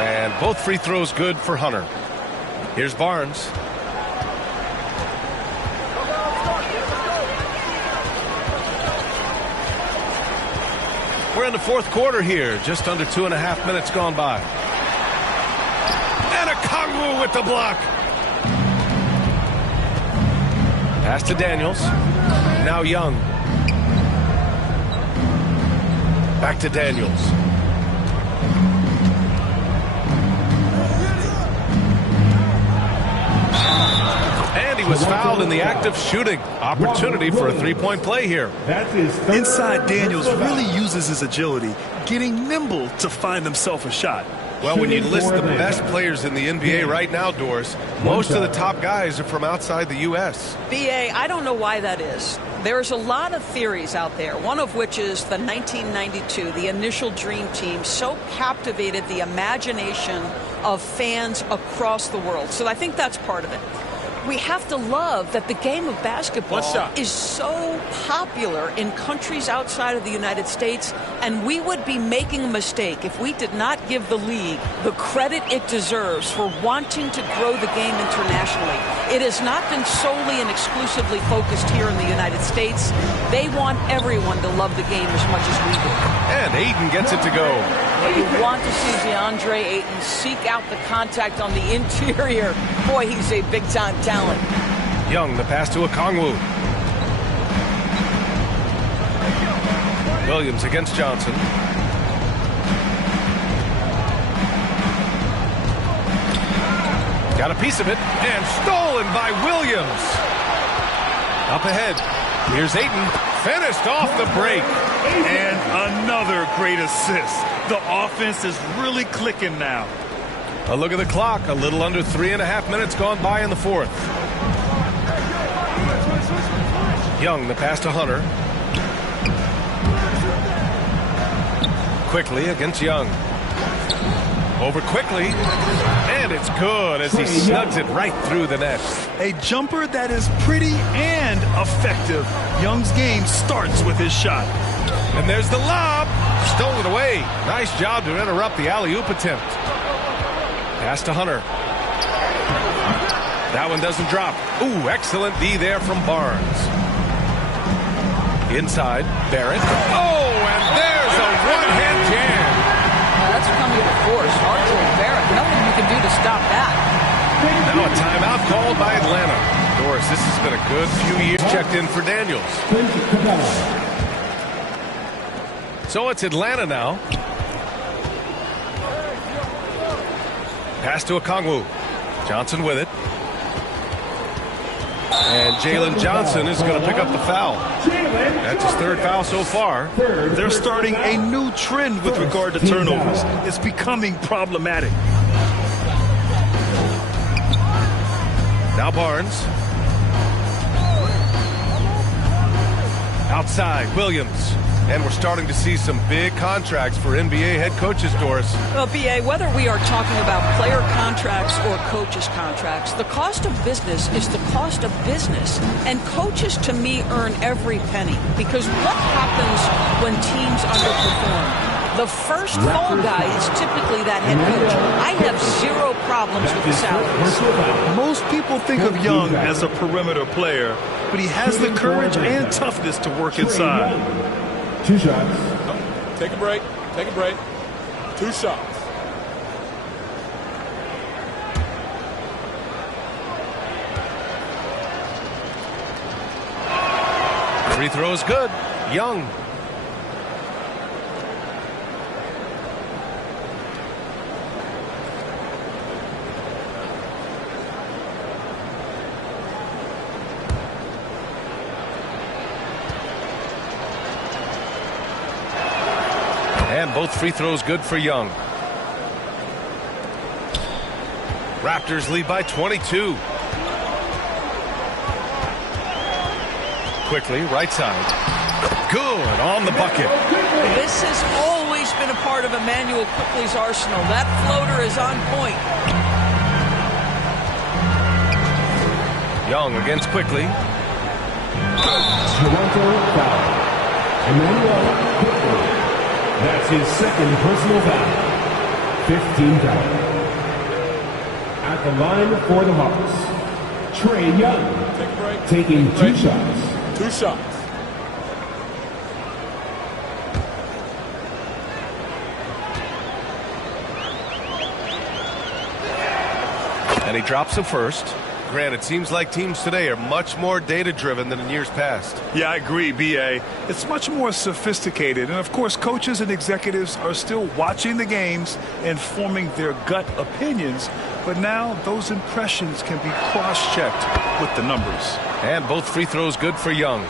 And both free throws good for Hunter. Here's Barnes. We're in the fourth quarter here. Just under 2.5 minutes gone by. And Okongwu with the block. Pass to Daniels. Now Young. Back to Daniels. And he was fouled in the act of shooting. Opportunity for a three-point play here. Inside, Daniels really uses his agility, getting nimble to find himself a shot. Well, when you list the best players in the NBA right now, Doris, most of the top guys are from outside the U.S. BA, I don't know why that is. There's a lot of theories out there, one of which is the 1992, the initial Dream Team, so captivated the imagination of fans across the world. So I think that's part of it. We have to love that the game of basketball is so popular in countries outside of the United States, and we would be making a mistake if we did not give the league the credit it deserves for wanting to grow the game internationally. It has not been solely and exclusively focused here in the United States. They want everyone to love the game as much as we do. And Aiton gets it to go. Well, you want to see DeAndre Ayton seek out the contact on the interior. Boy, he's a big-time talent. Young, the pass to Okongwu. Williams against Johnson. Got a piece of it, and stolen by Williams. Up ahead, here's Aiton. Finished off the break. And another great assist. The offense is really clicking now. A look at the clock. A little under 3.5 minutes gone by in the fourth. Young, the pass to Hunter. Quickly against Young. Over quickly. And it's good as he snugs it right through the net. A jumper that is pretty and effective. Young's game starts with his shot. And there's the lob. Stolen away. Nice job to interrupt the alley-oop attempt. Pass to Hunter. That one doesn't drop. Ooh, excellent D there from Barnes. Inside, Barrett. Oh, and there's a one-hand jam. That's coming to force. R.J. Barrett, nothing you can do to stop that. Now a timeout called by Atlanta. Doris, this has been a good few years. Checked in for Daniels. So it's Atlanta now. Pass to Okongwu. Johnson with it. And Jalen Johnson is going to pick up the foul. That's his third foul so far. They're starting a new trend with regard to turnovers. It's becoming problematic. Now Barnes. Outside, Williams. And we're starting to see some big contracts for NBA head coaches, Doris. Well, B.A., whether we are talking about player contracts or coaches' contracts, the cost of business is the cost of business. And coaches, to me, earn every penny. Because what happens when teams underperform? The first fall guy is typically that head coach. I have zero problems with the salaries. Most people think of Young as a perimeter player, but he has the courage and toughness to work inside. 2 shots. Oh, take a break. Take a break. 2 shots. Free throw is good. Young. And both free throws good for Young. Raptors lead by 22. Quickly, right side. Good on the bucket. This has always been a part of Emmanuel Quickly's arsenal. That floater is on point. Young against Quickly. Toronto foul. Emmanuel Quickly. That's his second personal foul. 15 foul. At the line for the Hawks, Trey Young. Take a break. Taking 2 shots. 2 shots. And he drops the first. Grant, it seems like teams today are much more data-driven than in years past. Yeah, I agree, B.A. It's much more sophisticated. And, of course, coaches and executives are still watching the games and forming their gut opinions. But now those impressions can be cross-checked with the numbers. And both free throws good for Young.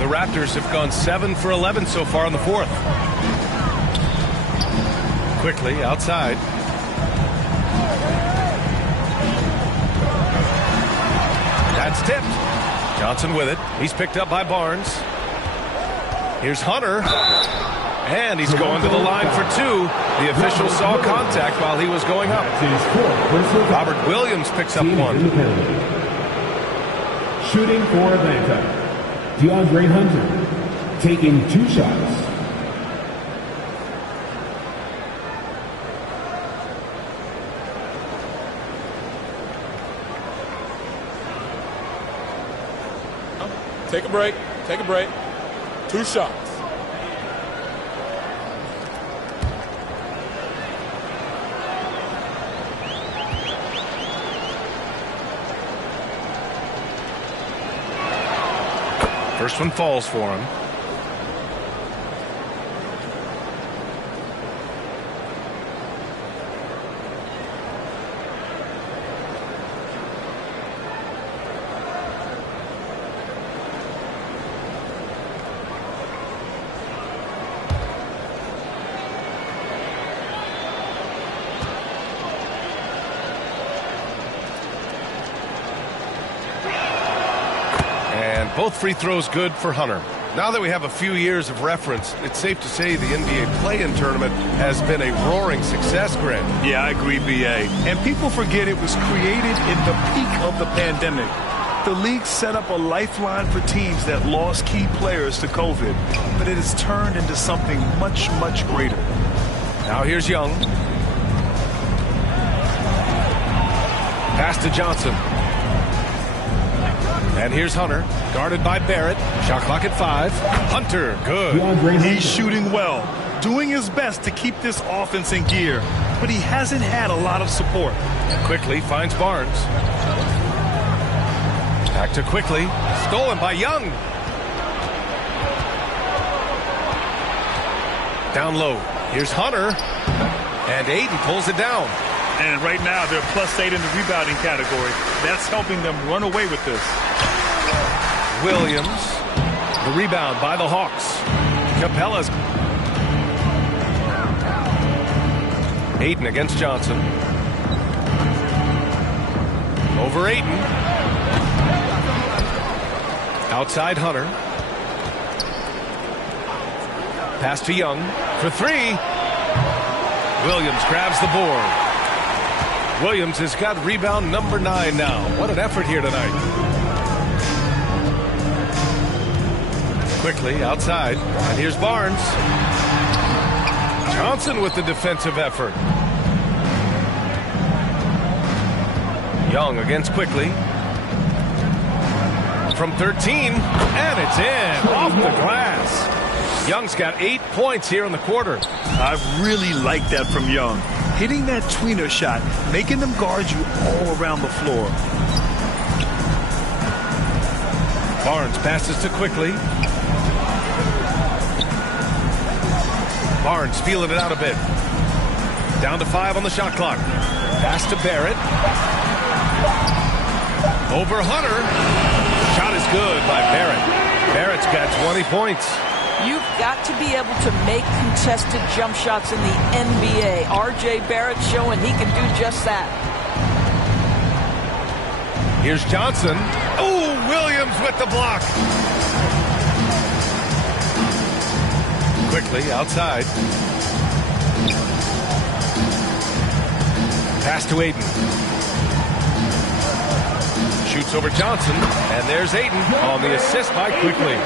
The Raptors have gone 7 for 11 so far in the fourth. Quickly, outside. That's tipped. Johnson with it. He's picked up by Barnes. Here's Hunter. And he's going to the line for 2. The official saw contact while he was going up. Robert Williams picks up 1. Shooting for Atlanta, DeAndre Hunter, taking 2 shots. Take a break. Take a break. 2 shots. First one falls for him. Both free throws good for Hunter. Now that we have a few years of reference, it's safe to say the NBA play-in tournament has been a roaring success, Grant. Yeah, I agree, B.A. And people forget it was created in the peak of the pandemic. The league set up a lifeline for teams that lost key players to COVID, but it has turned into something much, much greater. Now here's Young. Pass to Johnson. And here's Hunter, guarded by Barrett. Shot clock at 5. Hunter, good. He's shooting well, doing his best to keep this offense in gear, but he hasn't had a lot of support. Quickly finds Barnes. Back to Quickly. Stolen by Young. Down low. Here's Hunter. And Aiden pulls it down. And right now, they're +8 in the rebounding category. That's helping them run away with this. Williams. The rebound by the Hawks. Capella's. Aiden against Johnson. Over Aiden. Outside Hunter. Pass to Young for three. Williams grabs the board. Williams has got rebound number 9 now. What an effort here tonight. Quickly outside. And here's Barnes. Johnson with the defensive effort. Young against Quickly. From 13. And it's in. Off the glass. Young's got 8 points here in the quarter. I really like that from Young. Hitting that tweener shot, making them guard you all around the floor. Barnes passes to Quickly. Barnes feeling it out a bit. Down to 5 on the shot clock. Pass to Barrett. Over Hunter. Shot is good by Barrett. Barrett's got 20 points. You've got to be able to make contested jump shots in the NBA. R.J. Barrett showing he can do just that. Here's Johnson. Oh, Williams with the block. Quickly outside. Pass to Aiden. Shoots over Johnson. And there's Aiden on the assist by Quickly.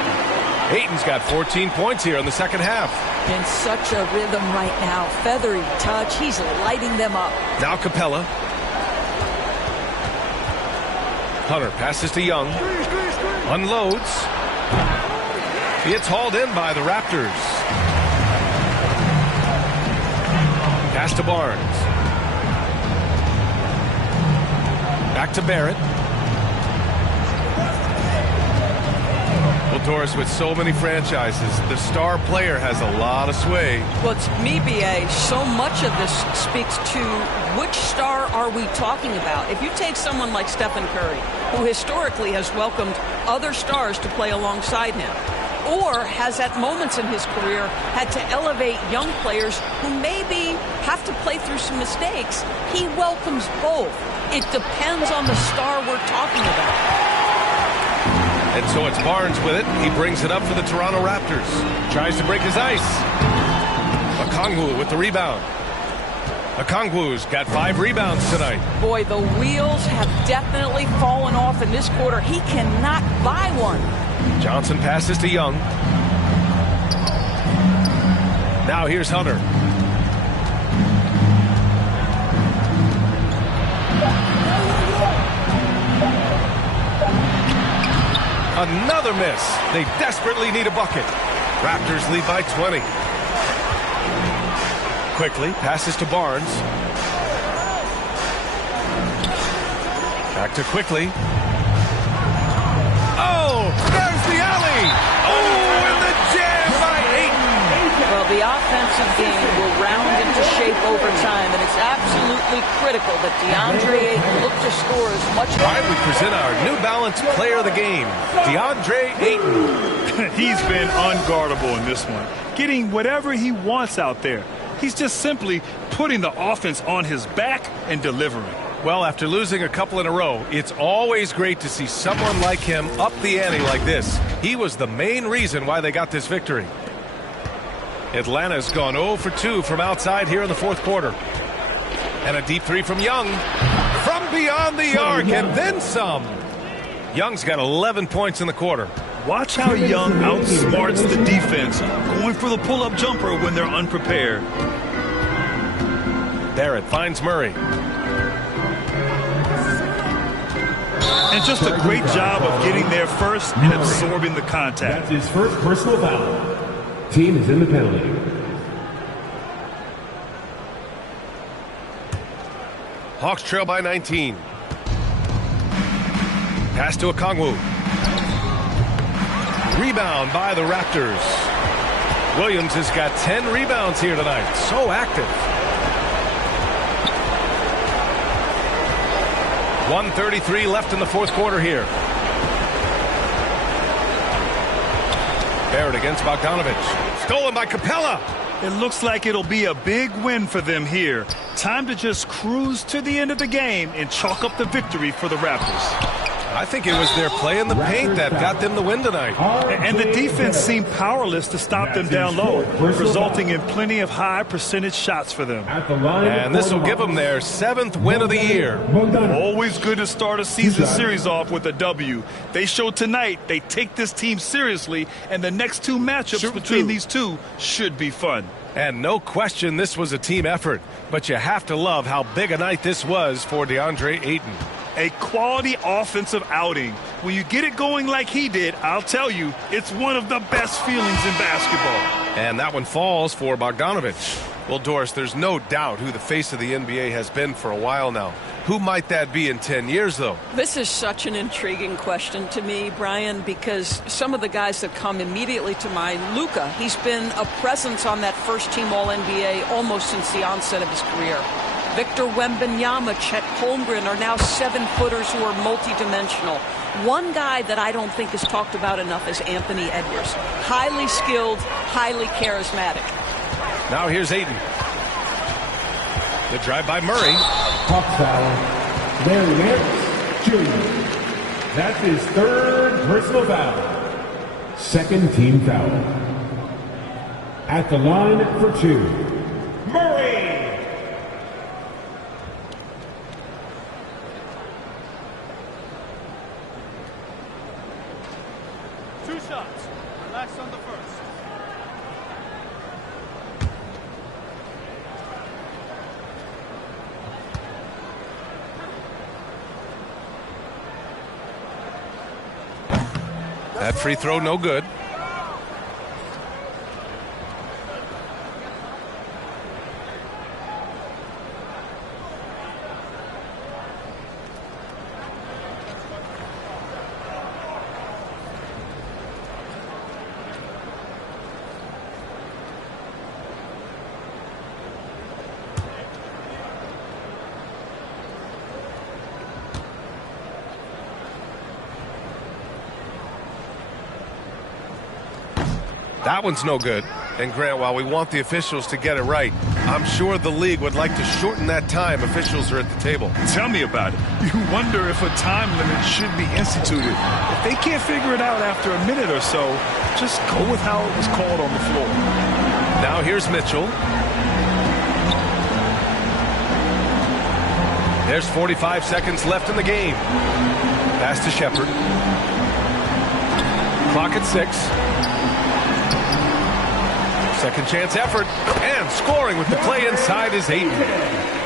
Aiden's got 14 points here in the second half. In such a rhythm right now. Feathery touch. He's lighting them up. Now Capella. Hunter passes to Young. Unloads. It's hauled in by the Raptors. Pass to Barnes. Back to Barrett. Well, Doris, with so many franchises, the star player has a lot of sway. Well, it's me, B.A. So much of this speaks to which star are we talking about. If you take someone like Stephen Curry, who historically has welcomed other stars to play alongside him, or has at moments in his career had to elevate young players who maybe have to play through some mistakes, he welcomes both. It depends on the star we're talking about. And so it's Barnes with it. He brings it up for the Toronto Raptors. Tries to break his ice. Okongwu with the rebound. Okongwu's got 5 rebounds tonight. Boy, the wheels have definitely fallen off in this quarter. He cannot buy one. Johnson passes to Young. Now here's Hunter. Another miss. They desperately need a bucket. Raptors lead by 20. Quickly passes to Barnes. Back to Quickly. Oh, there's the alley. Oh, and the jam by Ayton. Well, the offensive game will round into shape over time, and it's absolutely critical that DeAndre Ayton look to score as much. All right, we present our New Balance Player of the Game, DeAndre Ayton. He's been unguardable in this one, getting whatever he wants out there. He's just simply putting the offense on his back and delivering. Well, after losing a couple in a row, it's always great to see someone like him up the ante like this. He was the main reason why they got this victory. Atlanta's gone 0 for 2 from outside here in the fourth quarter. And a deep 3 from Young. From beyond the arc, and then some. Young's got 11 points in the quarter. Watch how Young outsmarts the defense, going for the pull-up jumper when they're unprepared. Barrett finds Murray. And just a great job of getting there first and absorbing the contact. That's his first personal foul. Team is in the penalty. Hawks trail by 19. Pass to Okongwu. Rebound by the Raptors. Williams has got 10 rebounds here tonight. So active. 1:33 left in the fourth quarter here. Barrett against Bogdanovich. Stolen by Capella. It looks like it'll be a big win for them here. Time to just cruise to the end of the game and chalk up the victory for the Raptors. I think it was their play in the paint that got them the win tonight. And the defense seemed powerless to stop them down low, resulting in plenty of high percentage shots for them. And this will give them their 7th win of the year. Always good to start a season series off with a W. They showed tonight they take this team seriously, and the next 2 matchups between these two should be fun. And no question this was a team effort, but you have to love how big a night this was for DeAndre Ayton. A quality offensive outing. When you get it going like he did, I'll tell you, it's one of the best feelings in basketball. And that one falls for Bogdanovich. Well, Doris, there's no doubt who the face of the NBA has been for a while now. Who might that be in 10 years, though? This is such an intriguing question to me, Brian, because some of the guys that come immediately to mind, Luka, he's been a presence on that first-team All-NBA almost since the onset of his career. Victor Wembanyama, Chet Holmgren are now 7-footers who are multidimensional. One guy that I don't think is talked about enough is Anthony Edwards. Highly skilled, highly charismatic. Now here's Ayton. The drive by Murray. Hawk foul. Larry Nance Jr. That's his 3rd personal foul. 2nd team foul. At the line for 2, Murray. Shots. Relax on the first. That free throw no good. That one's no good. And Grant, while we want the officials to get it right, I'm sure the league would like to shorten that time officials are at the table. Tell me about it. You wonder if a time limit should be instituted. If they can't figure it out after a minute or so, just go with how it was called on the floor. Now here's Mitchell. There's 45 seconds left in the game. Pass to Shepard. Clock at 6. Second chance effort, and scoring with the play inside is Ayton.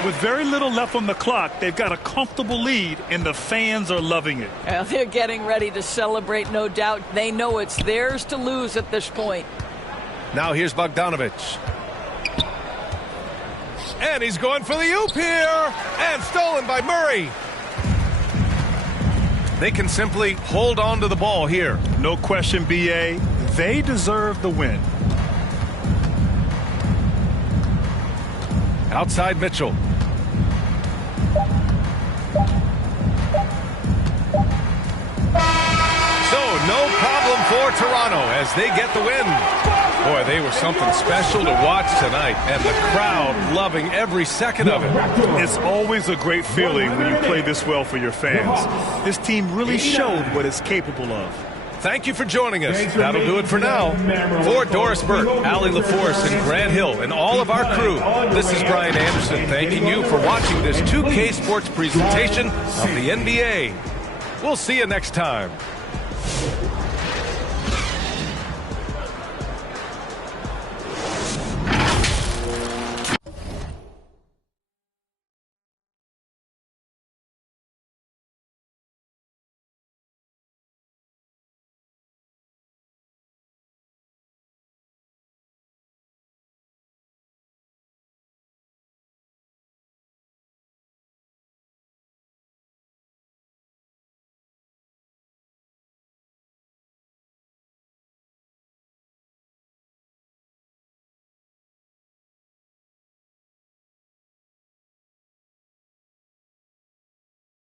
With very little left on the clock, they've got a comfortable lead, and the fans are loving it. They're getting ready to celebrate, no doubt. They know it's theirs to lose at this point. Now here's Bogdanovich. And he's going for the oop here, and stolen by Murray. They can simply hold on to the ball here. No question, B.A. They deserve the win. Outside Mitchell. So no problem for Toronto as they get the win. Boy, they were something special to watch tonight, and the crowd loving every second of it. It's always a great feeling when you play this well for your fans. This team really showed what it's capable of. Thank you for joining us. That'll do it for now. For Doris Burke, Allie LaForce, and Grant Hill, and all of our crew, this is Brian Anderson thanking you for watching this 2K Sports presentation of the NBA. We'll see you next time.